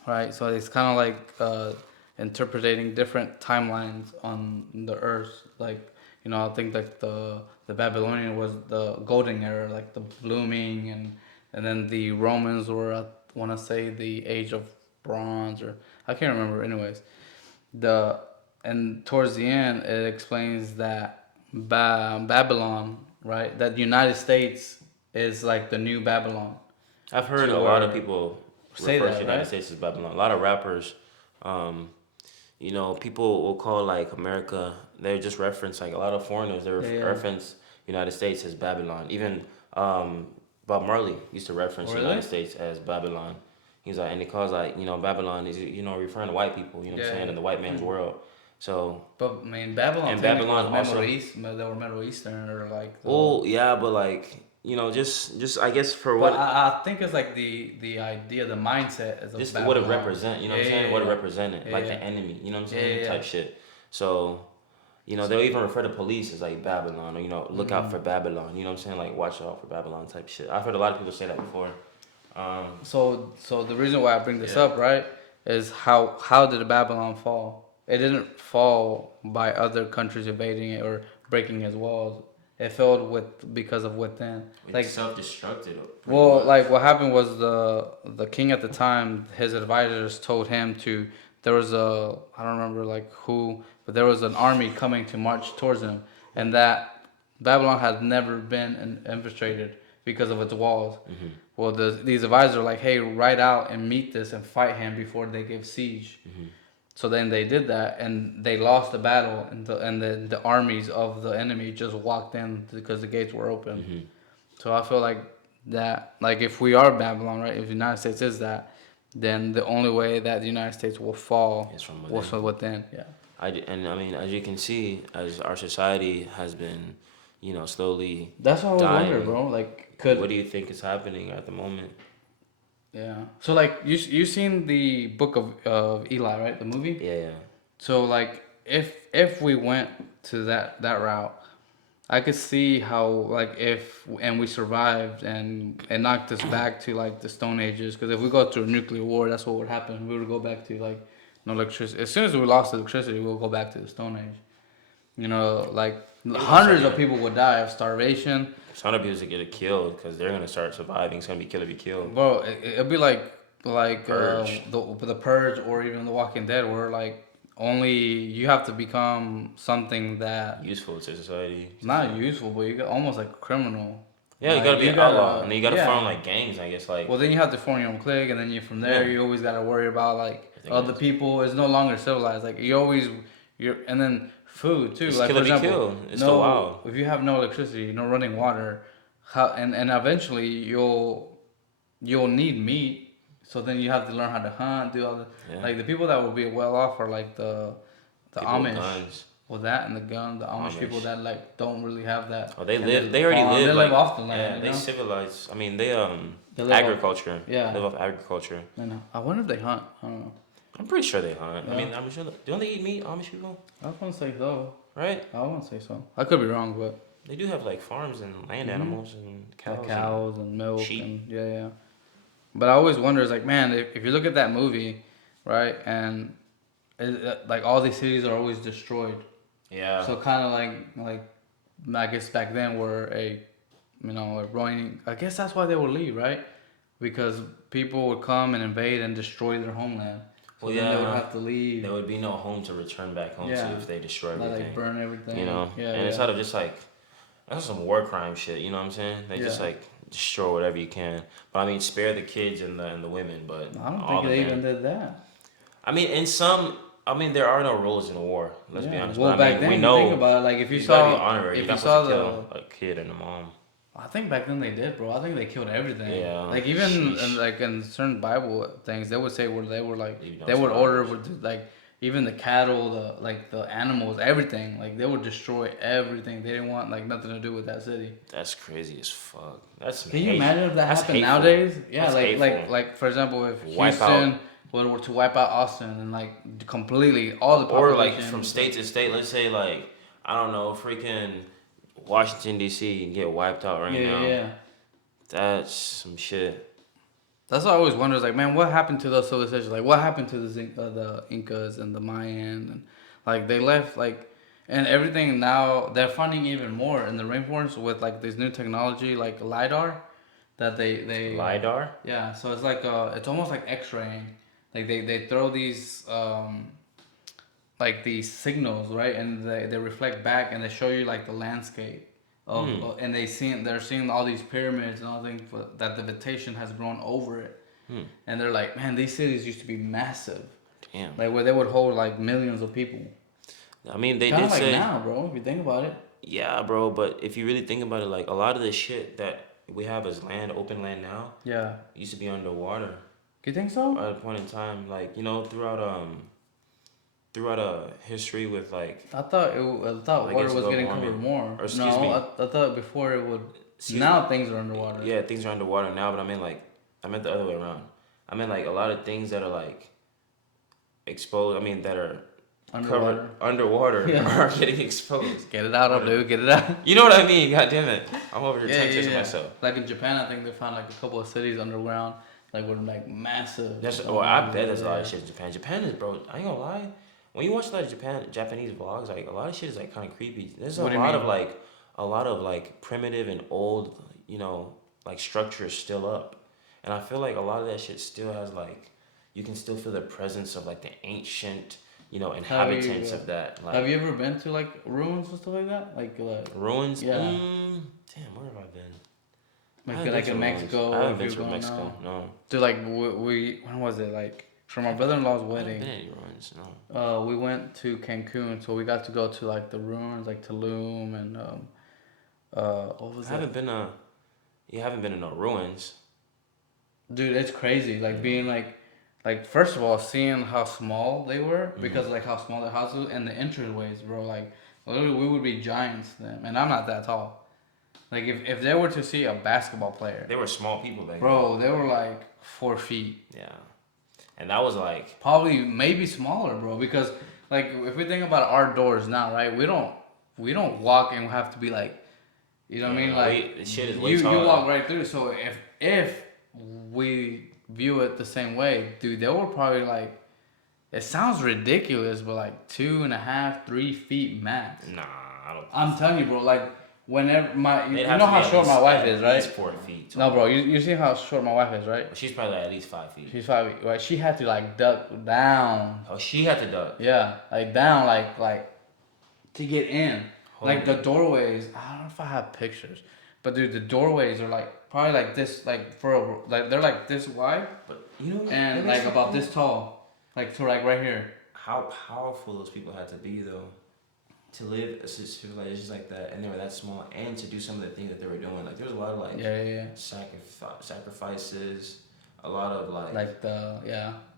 right? So it's kind of like interpreting different timelines on the earth, like I think like the Babylonian was the golden era, like the blooming, and then the Romans were, I want to say, the age of bronze, or I can't remember. Anyways, the and towards the end it explains that Babylon, right? That United States is like the new Babylon. I've heard To a lot of where people say refer to the that, United right? States as Babylon. A lot of rappers, um, people will call like America. They just reference like a lot of foreigners. They Yeah, yeah. reference United States as Babylon. Even Bob Marley used to reference United Really? States as Babylon. He's like, and he calls like Babylon is referring to white people. You know what I'm Yeah, saying, yeah. in the white man's Hmm. world. So But I mean, Babylon and technically Babylon was Middle also. East. They were Middle Eastern or like the. Well, yeah, but like just I guess for But what I think it's like the idea, the mindset is of just what it Babylon. represent. You know Yeah, what I'm saying? yeah, What it yeah, represented, yeah, like the yeah, enemy. You know what I'm yeah, yeah. saying? Yeah. Type shit. So they'll even refer to police as like Babylon or, look out Mm-hmm. for Babylon. You know what I'm saying? Like, watch out for Babylon type shit. I've heard a lot of people say that before. So the reason why I bring this Yeah. up, right, is how did Babylon fall? It didn't fall by other countries invading it or breaking its walls. It fell because of within. It's Like, self-destructed pretty well, much. like what happened was the king at the time, his advisors told him to. There was a, I don't remember like who, but there was an army coming to march towards him, and that Babylon had never been infiltrated because of its walls. Hmm. Well, these advisors are like, hey, ride out and meet this and fight him before they give siege. Hmm. So then they did that, and they lost the battle, and the armies of the enemy just walked in because the gates were open. Hmm. So I feel like that, like if we are Babylon, right? If the United States is that, then the only way that the United States will fall It's from was within. from within. Yeah. And I mean, as you can see, as our society has been, slowly That's what I always wonder, dying. bro. Like, What could do you think is happening at the moment? yeah. So like you seen the book of Eli, right? The movie. Yeah, yeah. So like if we went to that route, I could see how like if and we survived and it knocked us back to like the Stone Ages, because if we go through a nuclear war, that's what would happen. We would go back to like no electricity. As soon as we lost electricity, we'll go back to the Stone Age. Like People gonna start hundreds of getting. people would die of starvation. Some of people to get killed because they're gonna start surviving. It's gonna be kill or be killed. Bro, it'd be like Purge. the Purge or even The Walking Dead, where like only you have to become something that Useful to society. not useful, but you got almost like a criminal. Yeah, you Like gotta be you an outlaw, gotta, and then you gotta form yeah. like gangs. I guess like Well, then you have to form your own clique, and then you from there yeah. you always gotta worry about like I think other people. It's no longer civilized. Like you're and then food too. it's Like kill for or be example, killed. It's the no wild. if you have no electricity, no running water, how and eventually you'll need meat. So then you have to learn how to hunt, do all the Yeah. like the people that will be well off are like the People with Amish. guns. Well, that and the gun, the Amish people Amish. that like don't really have that. Oh, they And live. They already farm, live they live like off the yeah. land, They civilized. I mean, they They live off, agriculture. yeah. Live off agriculture. I know. I wonder if they hunt. I don't know. I'm pretty sure they hunt. I Yeah. mean, I'm sure. Don't they eat meat? Amish people, I want to say so. right? I want to say so. I could be wrong, but They do have like farms and land Mhm. animals and cows. like cows and milk sheep. and yeah. But I always wonder, is like, man, if you look at that movie, right, and like all these cities are always destroyed. Yeah. So kind of like I guess back then were a ruining. I guess that's why they would leave, right? Because people would come and invade and destroy their homeland. So Well, then they would yeah. have to leave. There would be no home to return back home Yeah. to if they destroy Like everything. burn everything. Yeah. And instead of just like that's some war crime shit. You know what I'm saying? They just Yeah. like destroy whatever you can. But I mean, spare the kids and the women. But I don't all think the they men. even did that. I mean, in some. I mean, there are no rules in war. Let's be honest. Well, But I back mean, then, we you know think about it, like if you you gotta be saw, honorary. if You're you not saw supposed to kill a kid and a mom. I think back then they did, bro. I think they killed everything. Yeah. Like even Sheesh. like in certain Bible things, they would say where they were like Leave no they would order survivors. with like even the cattle, the animals, everything. Like they would destroy everything. They didn't want like nothing to do with that city. That's crazy as fuck. That's some Can you hate- imagine if that that's happened hateful. nowadays? Yeah, That's like hateful. for example, if Wipe out- Houston were to wipe out Austin and like completely all the Or population, like from state to state. Let's say like I don't know, freaking Washington D.C. get wiped out right now. yeah. That's some shit. That's what I always wonder. Is like, man, what happened to those civilizations? Like, what happened to the Incas and the Mayans? And like, they left like, and everything. Now they're funding even more in the rainforest with like this new technology, like lidar, that they LiDAR. yeah. So it's like it's almost like X-raying. Like they throw these like these signals, right, and they reflect back and they show you like the landscape of and they're seeing all these pyramids and all things that the vegetation has grown over it. And they're like, man, these cities used to be massive. Damn. like where they would hold like millions of people. I mean, they Kind did of like say, now, bro. If you think about it. yeah, bro. But if you really think about it, like a lot of the shit that we have as land, open land now, Yeah. used to be underwater You think so? at a point in time. Like throughout history with like I thought I water guess was global getting covered warming, more. or excuse No, me, I thought before it would. excuse me. Now things are underwater. Yeah, things are underwater now, but I meant the other way around. I meant like a lot of things that are like exposed. I mean that are covered Underwater. underwater Yeah. are getting exposed. Get it out, Whatever. Abdul. Get it out. You know what I mean? God damn it! I'm over here Yeah, tongue yeah, twisting yeah. myself. Like in Japan, I think they found like a couple of cities underground, like with like massive. That's well, I bet there's a lot Yeah. of shit in Japan. Japan is, bro. I ain't gonna lie. When you watch a lot of Japanese vlogs, like a lot of shit is like kind of creepy. There's What do you mean? a lot of like primitive and old, you know, like structures still up, and I feel like a lot of that shit still has like, you can still feel the presence of like the ancient, you know, inhabitants of that. Have Like you ever been to like ruins and stuff like that? Like ruins. yeah, Damn, where have I been? I haven't been like to in ruins. Mexico, I haven't if been you're to going Mexico. now. No. Dude, like we when was it? Like for my brother-in-law's I haven't been wedding, to any ruins. No. we went to Cancun, so we got to go to like the ruins, like Tulum and what was I that? haven't been to. You haven't been to no ruins. Dude, it's crazy. Like being like first of all, seeing how small they were Mm-hmm. because like how small their house was and the entryways, bro. Like literally, we would be giants to them, and I'm not that tall. Like if they were to see a basketball player, They were small people back bro, they were like 4 feet, then. Yeah, and that was like, probably maybe smaller, bro. Because like if we think about our doors now, right? We don't walk and have to be like, you know what I yeah, mean? no, Like the shit is way you taller. walk right through. So if we view it the same way, dude, they were probably like. It sounds ridiculous, but like 2.5, 3 feet max. Nah, I don't. I'm telling you, bro. Like whenever you They'd know have to be how short my wife is, at least right? 4 feet No, tall. bro. You see how short my wife is, right? But she's probably like at least 5 feet. She's 5 feet, right? She had to like duck down. Oh, she had to duck. Yeah, like down, like to get in. Like the Holy- doorways. I don't know if I have pictures, but dude, the doorways are like probably like this, like like they're like this wide But you know, and like about this tall, like to like right here. how powerful those people had to be though, to live a civilization like that, and they were that small, and to do some of the things that they were doing. Like there was a lot of like Yeah. sacrifices, a lot of Like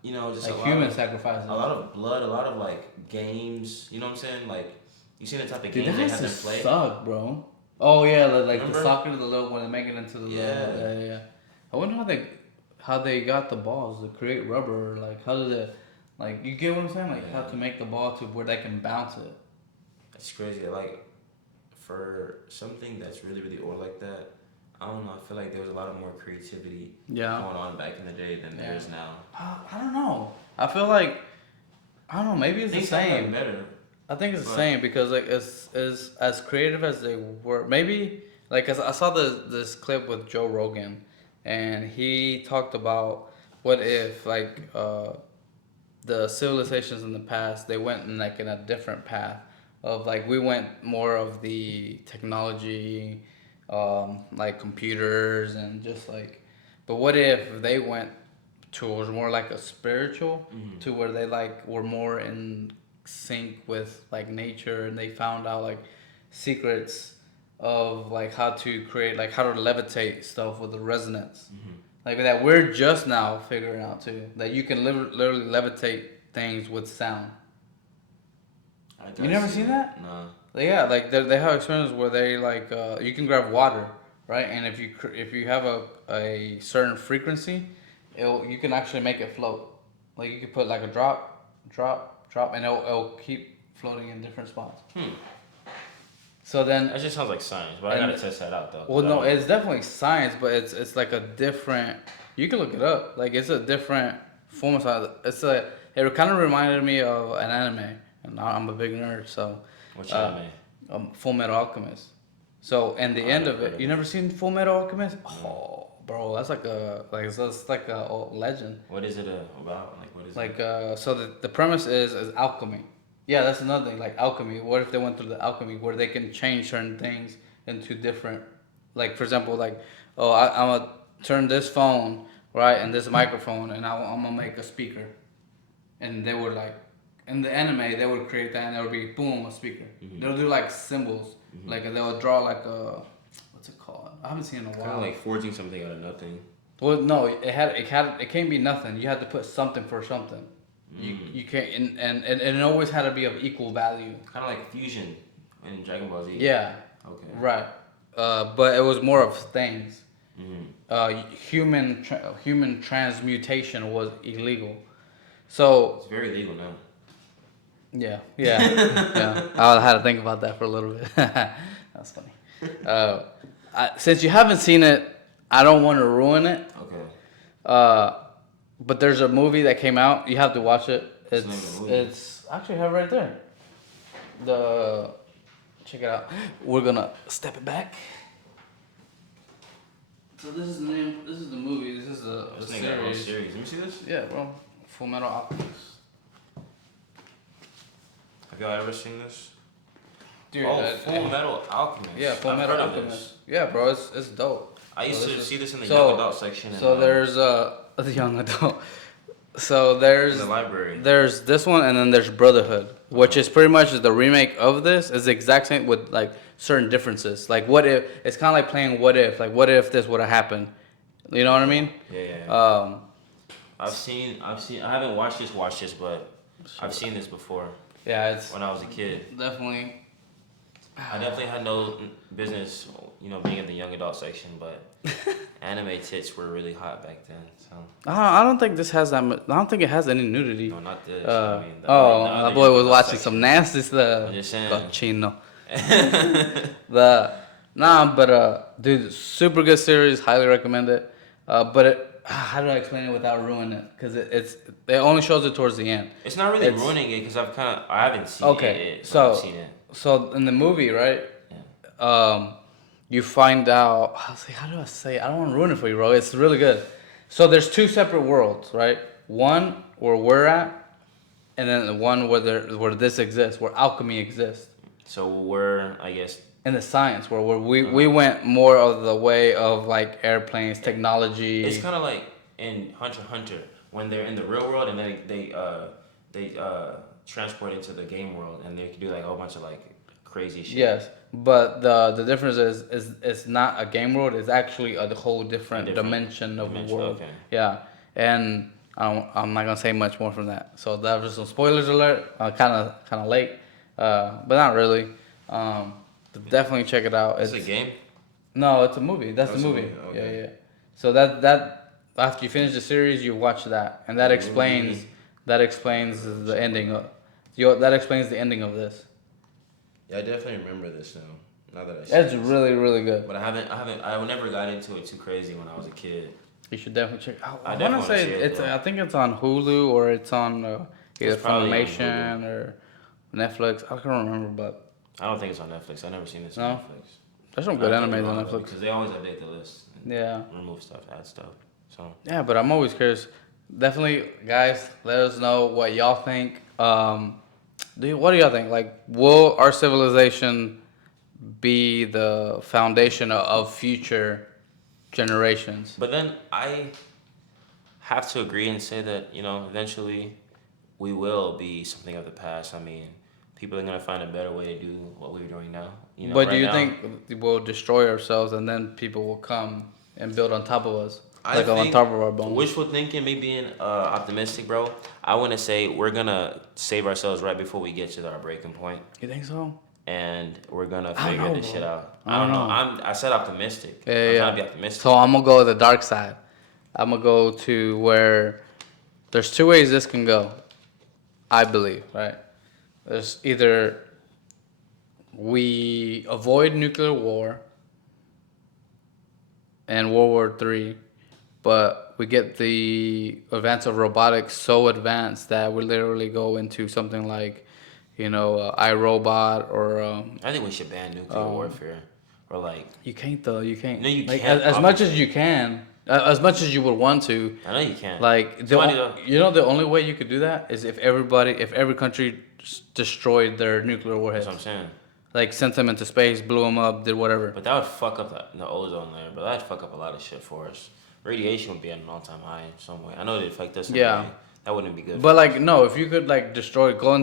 you know, just like a lot human of, sacrifices. a lot of blood, a lot of like games. You know what I'm saying? Like you seen the type of Dude, games that they has had to them play. suck, bro. Oh yeah, like the Remember? soccer, the little when they make it into the little, yeah. I wonder how they got the balls to create rubber. Like how did it, like you get what I'm saying? Like how to make the ball to where they can bounce it. It's crazy. Like for something that's really really old like that, I don't know. I feel like there was a lot of more creativity Yeah. going on back in the day than there is now. I don't know. I feel like I don't know. Maybe it's Things the have same. gotten better. I think it's the But- same because like it's as creative as they were. Maybe like 'cause I saw this clip with Joe Rogan, and he talked about what if like the civilizations in the past they went in like in a different path of like we went more of the technology, like computers and just like, but what if they went towards more like a spiritual to where they like were more in sync with like nature and they found out like secrets of like how to create like how to levitate stuff with the resonance like that we're just now figuring out too that you can literally levitate things with sound. You never seen that? No. Like, yeah, like they have experiments where they like you can grab water, right? And if you have a certain frequency, you can actually make it float. Like you can put like a drop, and it'll keep floating in different spots. So then, That just sounds like science, but I And- gotta test that out though. well, no, it's definitely science, but it's like a different. You can look it up. Like it's a different form of science. It kind of reminded me of an anime, and I'm a big nerd, so. What's your name? Full Metal Alchemist. So, and the Oh, end I of heard it, of you it. never seen Full Metal Alchemist? Oh, bro, that's like a old legend. What is it about? Like what is Like, it? so the premise is alchemy. Yeah, that's another thing. Like alchemy. What if they went through the alchemy where they can change certain things into different, like for example, like, oh, I'm gonna turn this phone right and this microphone, and I'm gonna make a speaker, and they would like in the anime they would create that and there would be boom a speaker. Mm-hmm. They'll do like symbols, Mm-hmm. like they would draw like a what's it called? I haven't seen it in a Kind of while. like forging something out of nothing. Well, no, it can't be nothing. You had to put something for something. You can't and it always had to be of equal value. Kind of like fusion in Dragon Ball Z. Yeah. Okay. Right. But it was more of things. Mm-hmm. Human transmutation was illegal. So It's very legal now. yeah, yeah. I had to think about that for a little bit. That's funny. Since you haven't seen it, I don't want to ruin it. Okay. But there's a movie that came out. You have to watch it. What's the name of the movie? It's actually I have it right there. Check it out. We're gonna step it back. So this is the name. This is the movie. This is a This thing got a whole series. series. Let me see this. Yeah, bro. Full Metal Alchemist. Have y'all ever seen this? Dude, Full Metal Alchemist. Yeah, Full I've Metal heard of Alchemist. this. Yeah, bro, it's dope. I used So to this see is- this in the so- young adult section. So there's the young adult. So there's in the library. there's this one and then there's Brotherhood, which is pretty much the remake of this. It's the exact same with like certain differences. Like what if it's kind of like playing what if, like what if this would have happened. You know what I mean? Yeah. I've seen. I haven't watched this, but I've seen this before Yeah, it's when I was a kid. definitely. I definitely had no business, being in the young adult section, but anime tits were really hot back then. So I don't think this has that much. I don't think it has any nudity. no, not this. That other boy young was adult watching section. some nasty stuff. I'm just saying. Cochino. Dude, super good series. Highly recommend it. How do I explain it without ruining it? Because it only shows it towards the end. It's not really ruining it because I haven't seen it. I've seen it. So in the movie, right? Yeah. You find out. How do I say it? I don't want to ruin it for you, bro. It's really good. So there's two separate worlds, right? One where we're at, and then the one where this exists, where alchemy exists. So we're, I guess. In the science world, where we went more of the way of like airplanes, technology. It's kind of like in Hunter x Hunter when they're in the real world and they transport into the game world and they can do like a whole bunch of like crazy shit. Yes, but the difference is it's not a game world. It's actually a whole different dimension of the world. Okay. Yeah, and I'm not gonna say much more from that. So that was just some spoilers alert. Kind of late, but not really. Definitely check it out. It's a game? No, it's a movie. That's the It's a movie. movie, okay. Yeah. So that after you finish the series, you watch that, and that explains the ending. That explains the ending of this. Yeah, I definitely remember this now. Now that I see It's this. really, really good. But I never got into it too crazy when I was a kid. You should definitely check. I definitely want to say wanna see it, it's. though. I think it's on Hulu or it's on either It's probably on Funimation or Netflix. I can't remember, but I don't think it's on Netflix. I've never seen this No? on Netflix. there's some good I could be animes on wrong, though, Netflix. because they always update the list. And Yeah. remove stuff, add stuff. So Yeah, but I'm always curious. Definitely, guys, let us know what y'all think. What do y'all think? Like, will our civilization be the foundation of future generations? But then I have to agree and say that, eventually we will be something of the past. I mean, people are going to find a better way to do what we're doing now. But do right you now, think we'll destroy ourselves and then people will come and build on top of us? I Like on think top of our bones? wishful thinking, me being optimistic, bro, I want to say we're going to save ourselves right before we get to our breaking point. You think so? And we're going to I don't figure know, this bro. shit out. I don't know. I said optimistic. Yeah, I'm yeah. trying to be optimistic. So I'm gonna go to the dark side. I'm gonna go to where there's two ways this can go. I believe, right? There's either we avoid nuclear war and World War III, but we get the advance of robotics so advanced that we literally go into something like, iRobot or I think we should ban nuclear warfare. Or like, you can't though. You can't. No, you like, can't, As much as obviously. you can, as much as you would want to. I know you can't. Like Somebody the only way you could do that is if every country destroyed their nuclear warheads. That's what I'm saying. Like sent them into space, blew them up, did whatever. But that would fuck up the ozone layer. But that'd fuck up a lot of shit for us. Radiation would be at an all-time high in some way. I know it'd affect us. In a Yeah. way That wouldn't be good for But us. like no, if you could like destroy, throw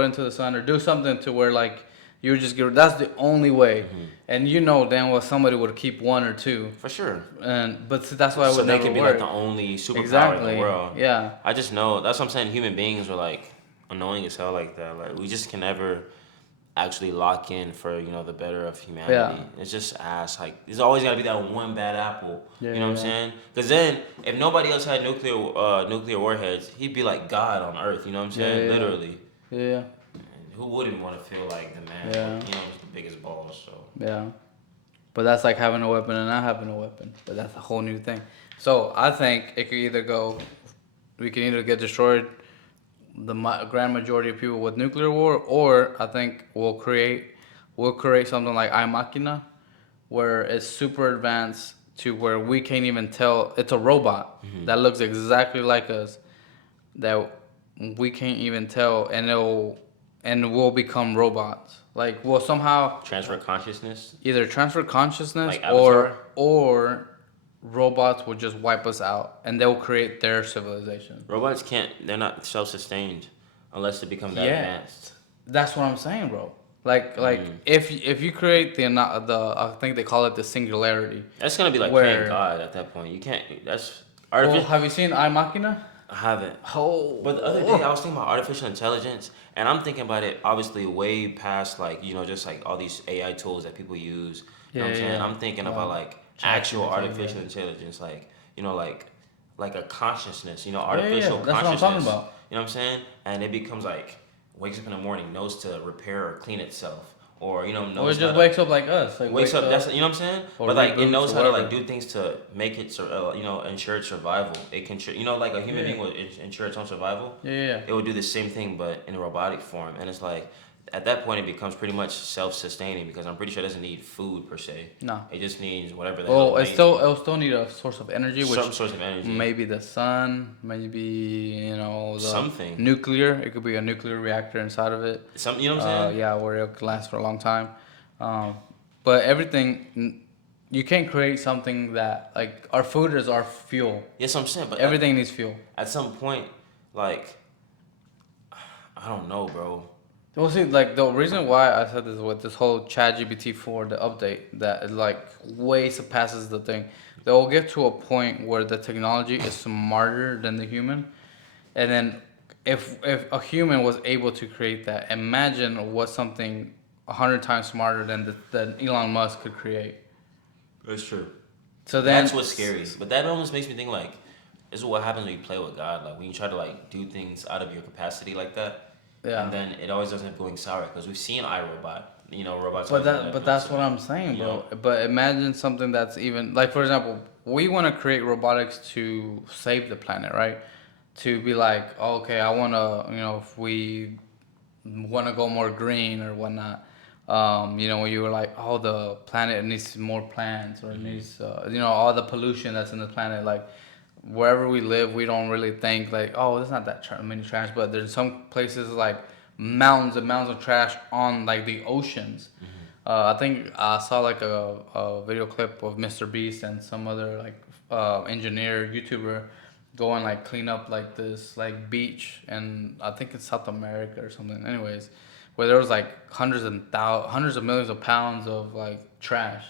it into the sun, or do something to where like you would just get. That's the only way, and you know damn well somebody would keep one or two, For sure. and but see, that's why it So would they never could be like the work. only superpower in the Exactly. world. Yeah. I just know that's what I'm saying. Human beings are like annoying as hell like that. Like we just can never actually lock in for the better of Yeah. humanity. It's just ass. Like there's always got to be that one bad apple. Yeah. You know what I'm Yeah. saying? Because then if nobody else had nuclear warheads, he'd be like God on Earth. You know what I'm Yeah. saying? Yeah. Literally. Yeah. And who wouldn't want to feel like the man? Yeah. With, the biggest balls. So Yeah. But that's like having a weapon and not having a weapon. But that's a whole new thing. So I think it could either go, we can either get destroyed, the grand majority of people with nuclear war, or I think we'll create something like I Machina, where it's super advanced to where we can't even tell it's a robot that looks exactly like us that we can't even tell, and we'll become robots. Like we'll somehow transfer consciousness, either transfer consciousness like Avatar. or robots will just wipe us out and they'll create their civilization. Robots can't. They're not self-sustained unless they become that Yeah, advanced. that's what I'm saying, bro. Like if you create the I think they call it the singularity. That's gonna be like Where playing God at that point. You can't. That's well, artificial. have you seen I Machina? I haven't. Oh, But the other day I was thinking about artificial intelligence, and I'm thinking about it obviously way past like just like all these AI tools that people use. You know what I'm saying? I'm thinking about like actual ChatGPT, artificial yeah. intelligence, like a consciousness. Yeah, Artificial that's what I'm consciousness. talking about. You know what I'm saying? And it becomes like wakes up in the morning, knows to repair or clean itself, or Or it knows how just to wakes up like us, like wakes up. That's what I'm saying. or But like it reboots knows or how to like whatever. do things to make it ensure its survival. It can like a human Yeah. being would ensure its own survival. Yeah. It would do the same thing but in a robotic form, and it's like at that point it becomes pretty much self-sustaining because I'm pretty sure it doesn't need food per se. No. It just needs whatever the Well, hell it needs. it'll still need a source of energy, which Some source of energy. maybe the sun, maybe the Something. nuclear. It could be a nuclear reactor inside of it. Some, you know what I'm saying? Yeah, where it could last for a long time. But everything, you can't create something that like our food is our fuel. Yes, I'm saying, but Everything needs fuel. at some point, like I don't know, bro. Well, see, like the reason why I said this with this whole ChatGPT 4, the update that it, like way surpasses the thing, they'll get to a point where the technology is smarter than the human, and then if a human was able to create that, imagine what something 100 times smarter than Elon Musk could create. That's true. So then That's what's scary. But that almost makes me think like, this is what happens when you play with God. Like when you try to like do things out of your capacity like that. Yeah. And then it always doesn't end up going sour because we've seen iRobot. Robots. But that's what I'm saying, bro. But imagine something that's even like, for example, we want to create robotics to save the planet, right? To be like, oh, okay, I want to, if we want to go more green or whatnot. When you were like, oh, the planet needs more plants or it needs, all the pollution that's in the planet. Like, wherever we live, we don't really think like, oh, there's not that many trash, but there's some places like mountains and mountains of trash on like the oceans. I think I saw like a video clip of Mr. Beast and some other like engineer YouTuber go and like clean up like this like beach, and I think it's South America or something. Anyways, where there was like hundreds of millions of pounds of like trash.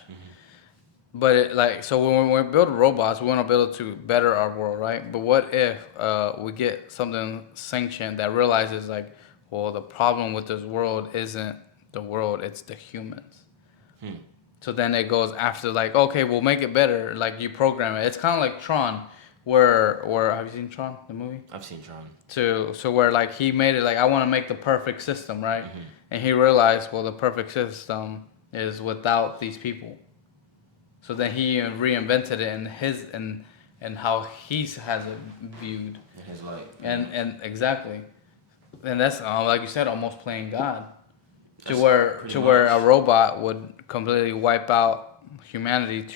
But so when we build robots, we want to be able to better our world, right? But what if we get something sanctioned that realizes like, well, the problem with this world isn't the world, it's the humans. So then it goes after like, okay, we'll make it better. Like you program it. It's kind of like Tron, where have you seen Tron, the movie? I've seen Tron. So where like he made it like, I want to make the perfect system, right? And he realized, well, the perfect system is without these people. So then he reinvented it in his and how he has it viewed. In his life. And exactly, and that's like you said, almost playing God, to That's where a robot would completely wipe out humanity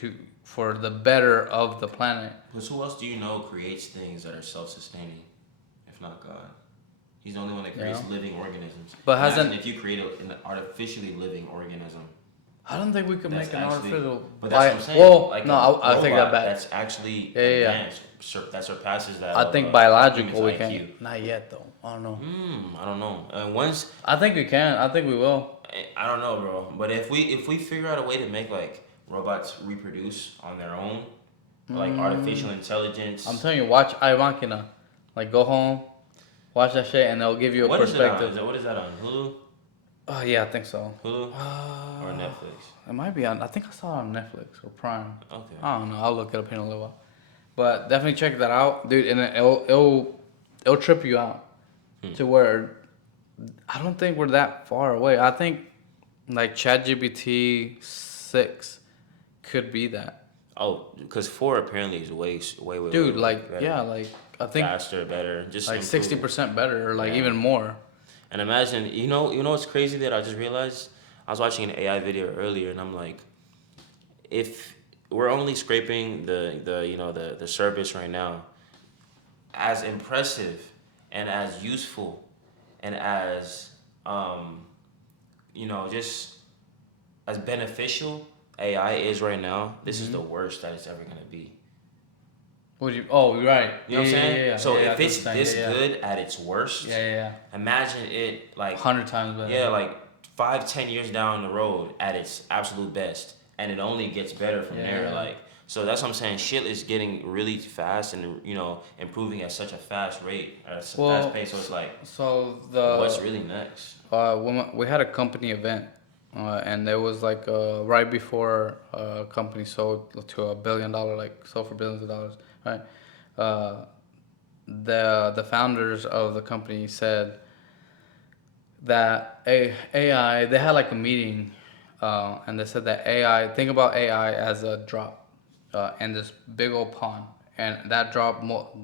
for the better of the planet. Because who else do you know creates things that are self-sustaining, if not God? He's the only one that creates living organisms. But Imagine if you create an artificially living organism. I don't think we could make an artificial. But that's what I'm saying. Well, like no, I take that back. That's actually Yeah. advanced, that surpasses that I of think humans biological we IQ. can't. Not yet though. I don't know. I don't know. And once I think we can. I think we will. I don't know, bro. But if we figure out a way to make like robots reproduce on their own, like artificial I'm intelligence. telling you, watch I Machina. Like go home, watch that shit, and they'll give you a What is it on? perspective. What is that on? Hulu, Oh yeah, I think so. Hulu, or Uh, Netflix? it might be on. I think I saw it on Netflix or Prime. Okay. I don't know. I'll look it up here in a little while. But definitely check that out, dude. And it'll trip you out to where I don't think we're that far away. I think like ChatGPT 6 could be that. Oh, because four apparently is way Dude, way like better. yeah, like I think Faster, better, just like improving. 60% better or like Yeah. even more. And imagine, what's crazy that I just realized? I was watching an AI video earlier, and I'm like, if we're only scraping the surface right now, as impressive and as useful and as just as beneficial AI is right now, this is the worst that it's ever gonna be. What do you? Oh, you're right. You know what I'm saying? Yeah, yeah, So yeah, if I it's understand. this Yeah, good at its worst, yeah, yeah, imagine it like 100 times better. yeah, like 5-10 years down the road at its absolute best, and it only gets better from Yeah, there. yeah. Like so, that's what I'm saying. Shit is getting really fast and improving at such a fast rate, at a fast pace. So it's like, So what's really next? when we had a company event, and there was like right before company sold to $1 billion, like sold for billions of dollars, right? Uh, the founders of the company said that AI, they had like a meeting, and they said that AI, think about AI as a drop in this big old pond, and that drop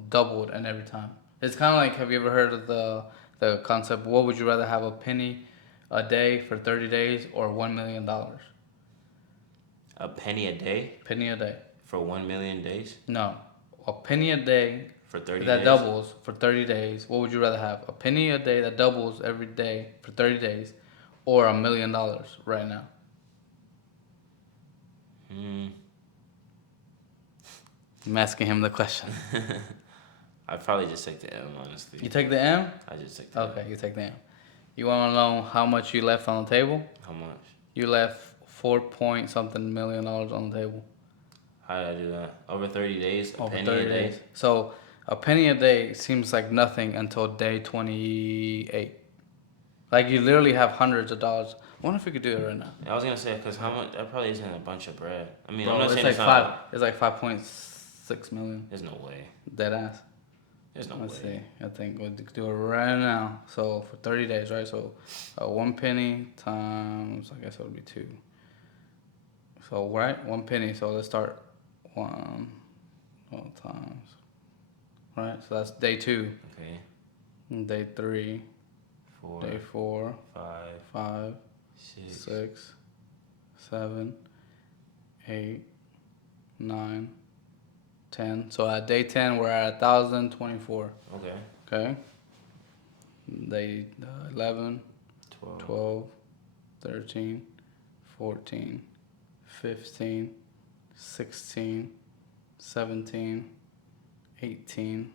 doubled and every time. It's kind of like, have you ever heard of the concept? What would you rather have, a penny a day for 30 days or $1 million? A penny a day Penny a day. for 1 million days No, a penny a day for 30 that days. doubles for 30 days. What would you rather have? A penny a day that doubles every day for 30 days or $1 million right now? Hmm. I'm asking him the question. I'd probably just take the M, honestly. You take the M? I just take the M. Okay, you take the M. You want to know how much you left on the table? How much? You left 4 point something million dollars on the table. How did I do that? Over 30 days? A Over penny 30 a day? days. So a penny a day seems like nothing until day 28. Like you literally have hundreds of dollars. I wonder if we could do it right now. I was gonna say, because how much? That probably isn't a bunch of bread. I mean, I'm Bro, not it's saying like it's not. It's like 5.6 million. There's no way. Dead ass. There's no Let's way. see. I think we'll do it right now. So for 30 days, right? So 1 penny times, I guess it would be 2. So right, 1 penny. So let's start one times. Right. So that's day 2. Okay. Day 3. 4. Day 4. 5. 5. 6. 6. 7. 8. 9. 10. So at day 10, we're at 1,024. Okay. Okay. Day 11, 12. 12, 13, 14, 15, 16, 17, 18,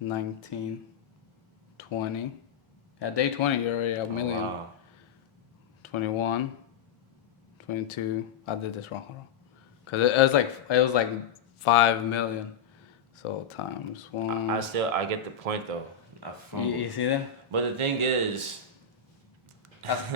19, 20. At day 20, you're already at a million. Wow. 21, 22. I did this wrong. Hold on. Because it was like 5 million. So times 1. I get the point though. You see that? But the thing is,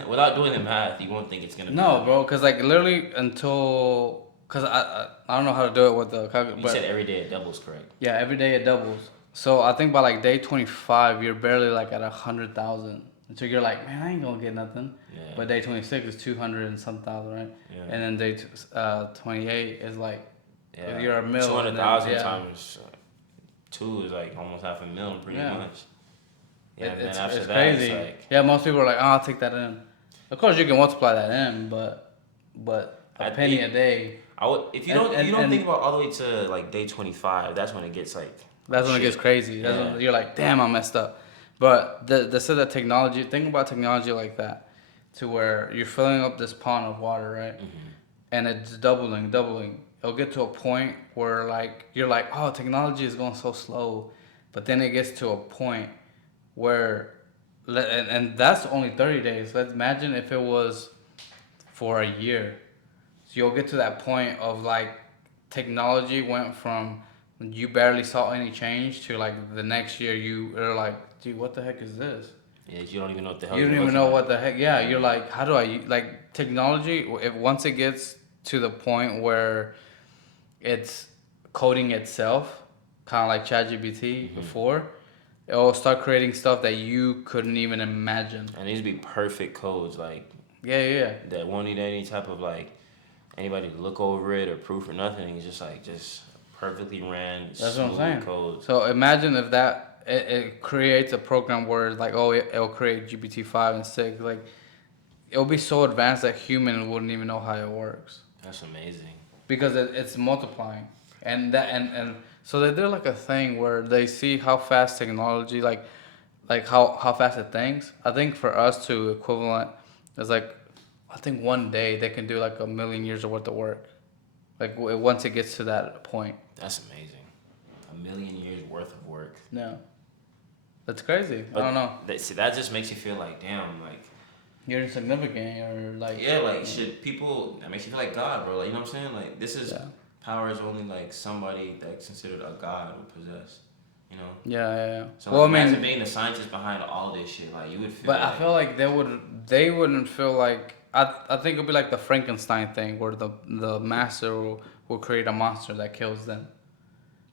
without doing the math, you won't think it's gonna. No, bro, because like literally because I don't know how to do it with the calculator. You said every day it doubles, correct? Yeah, every day it doubles. So I think by like day 25, you're barely like at 100,000. So you're like, man, I ain't gonna get nothing. Yeah. But day 26 is 200 and some thousand, right? Yeah. And then day 28 is like, Yeah. you're a million. 200,000 yeah. times 2 is like almost 500,000, pretty Yeah. much. Yeah, and then It's after that, crazy. it's like. Yeah, most people are like, oh, I'll take that in. Of course, you can multiply that in, but a penny a day. If you don't think about all the way to like day 25, that's when it gets like. That's when it gets crazy. That's when you're like, damn, I messed up. But they said that technology, think about technology like that, to where you're filling up this pond of water, right? Mm-hmm. And it's doubling. it'll get to a point where like you're like, oh, technology is going so slow, but then it gets to a point where, and that's only 30 days. Let's imagine if it was for a year. So you'll get to that point of like technology went from you barely saw any change to like the next year you are like, dude, what the heck is this? Yeah, you don't even know what the hell You you're don't even looking know at. what the heck. Yeah, you're like, how do I like technology? If once it gets to the point where it's coding itself, kind of like ChatGPT Hmm. before, it will start creating stuff that you couldn't even imagine. And these be perfect codes, like Yeah, yeah, yeah. that won't need any type of like anybody to look over it or proof or nothing. It's just like just perfectly ran, That's what I'm smooth saying. code. So imagine if it creates a program where it's like, oh, it'll create GPT 5 and 6. Like it'll be so advanced that human wouldn't even know how it works That's amazing. because it's multiplying, and so they do like a thing where they see how fast technology like how fast it thinks. I think for us to equivalent is like, I think one day they can do like a million years of worth of work. Like once it gets to that point. That's amazing. 1,000,000 years worth of work. No, that's crazy. I don't But know. see, that just makes you feel like, damn, like, You're insignificant or like yeah, like, should people, that makes you feel like God, bro. Like, you know what I'm saying? Like, this is yeah, power is only, like, somebody that's considered a God would possess, you know? yeah, yeah, yeah. So, Well, like, I imagine mean, being the scientist behind all this shit. Like, you would feel but I like, feel like they wouldn't feel like I think it'll be like the Frankenstein thing where the master will create a monster that kills them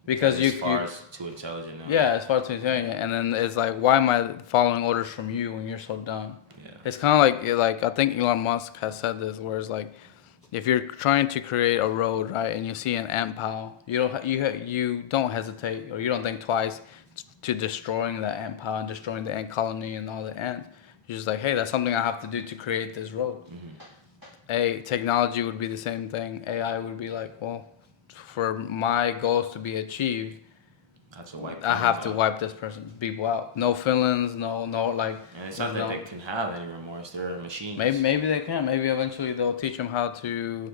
because as you far as too intelligent now. yeah, as far as intelligent, and then it's like, why am I following orders from you when you're so dumb? Yeah. It's kind of like I think Elon Musk has said this, where it's like, if you're trying to create a road, right, and you see an ant pile, you don't hesitate or you don't think twice to destroying that ant pile and destroying the ant colony and all the ants. You're just like, hey, that's something I have to do to create this road. Hmm. Technology would be the same thing. AI would be like, well, for my goals to be achieved, That's a white I have to out. wipe this people out. No feelings, no like. And it's not no, that they can have any remorse. They're machines. maybe they can. Maybe eventually they'll teach them how to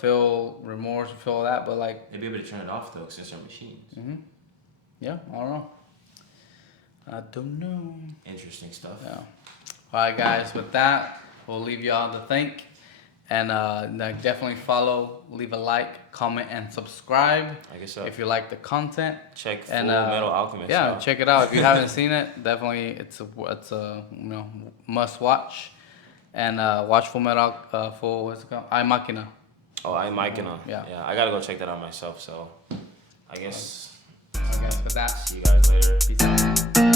feel remorse, feel that. But like, They'd be able to turn it off, though, since they're machines. yeah, I don't know. I don't know. Interesting stuff. Yeah. All right, guys. With that, we'll leave y'all to think, and definitely follow, leave a like, comment, and subscribe I guess so. if you like the content. Check Full And Metal Alchemist yeah, out. check it out if you haven't seen it. Definitely, it's a must watch, and watch Full Metal what's it called? I Machina. Oh, I'm Micah. Yeah. Yeah, I gotta go check that out myself. So, I guess I guess with that, see you guys later. peace out.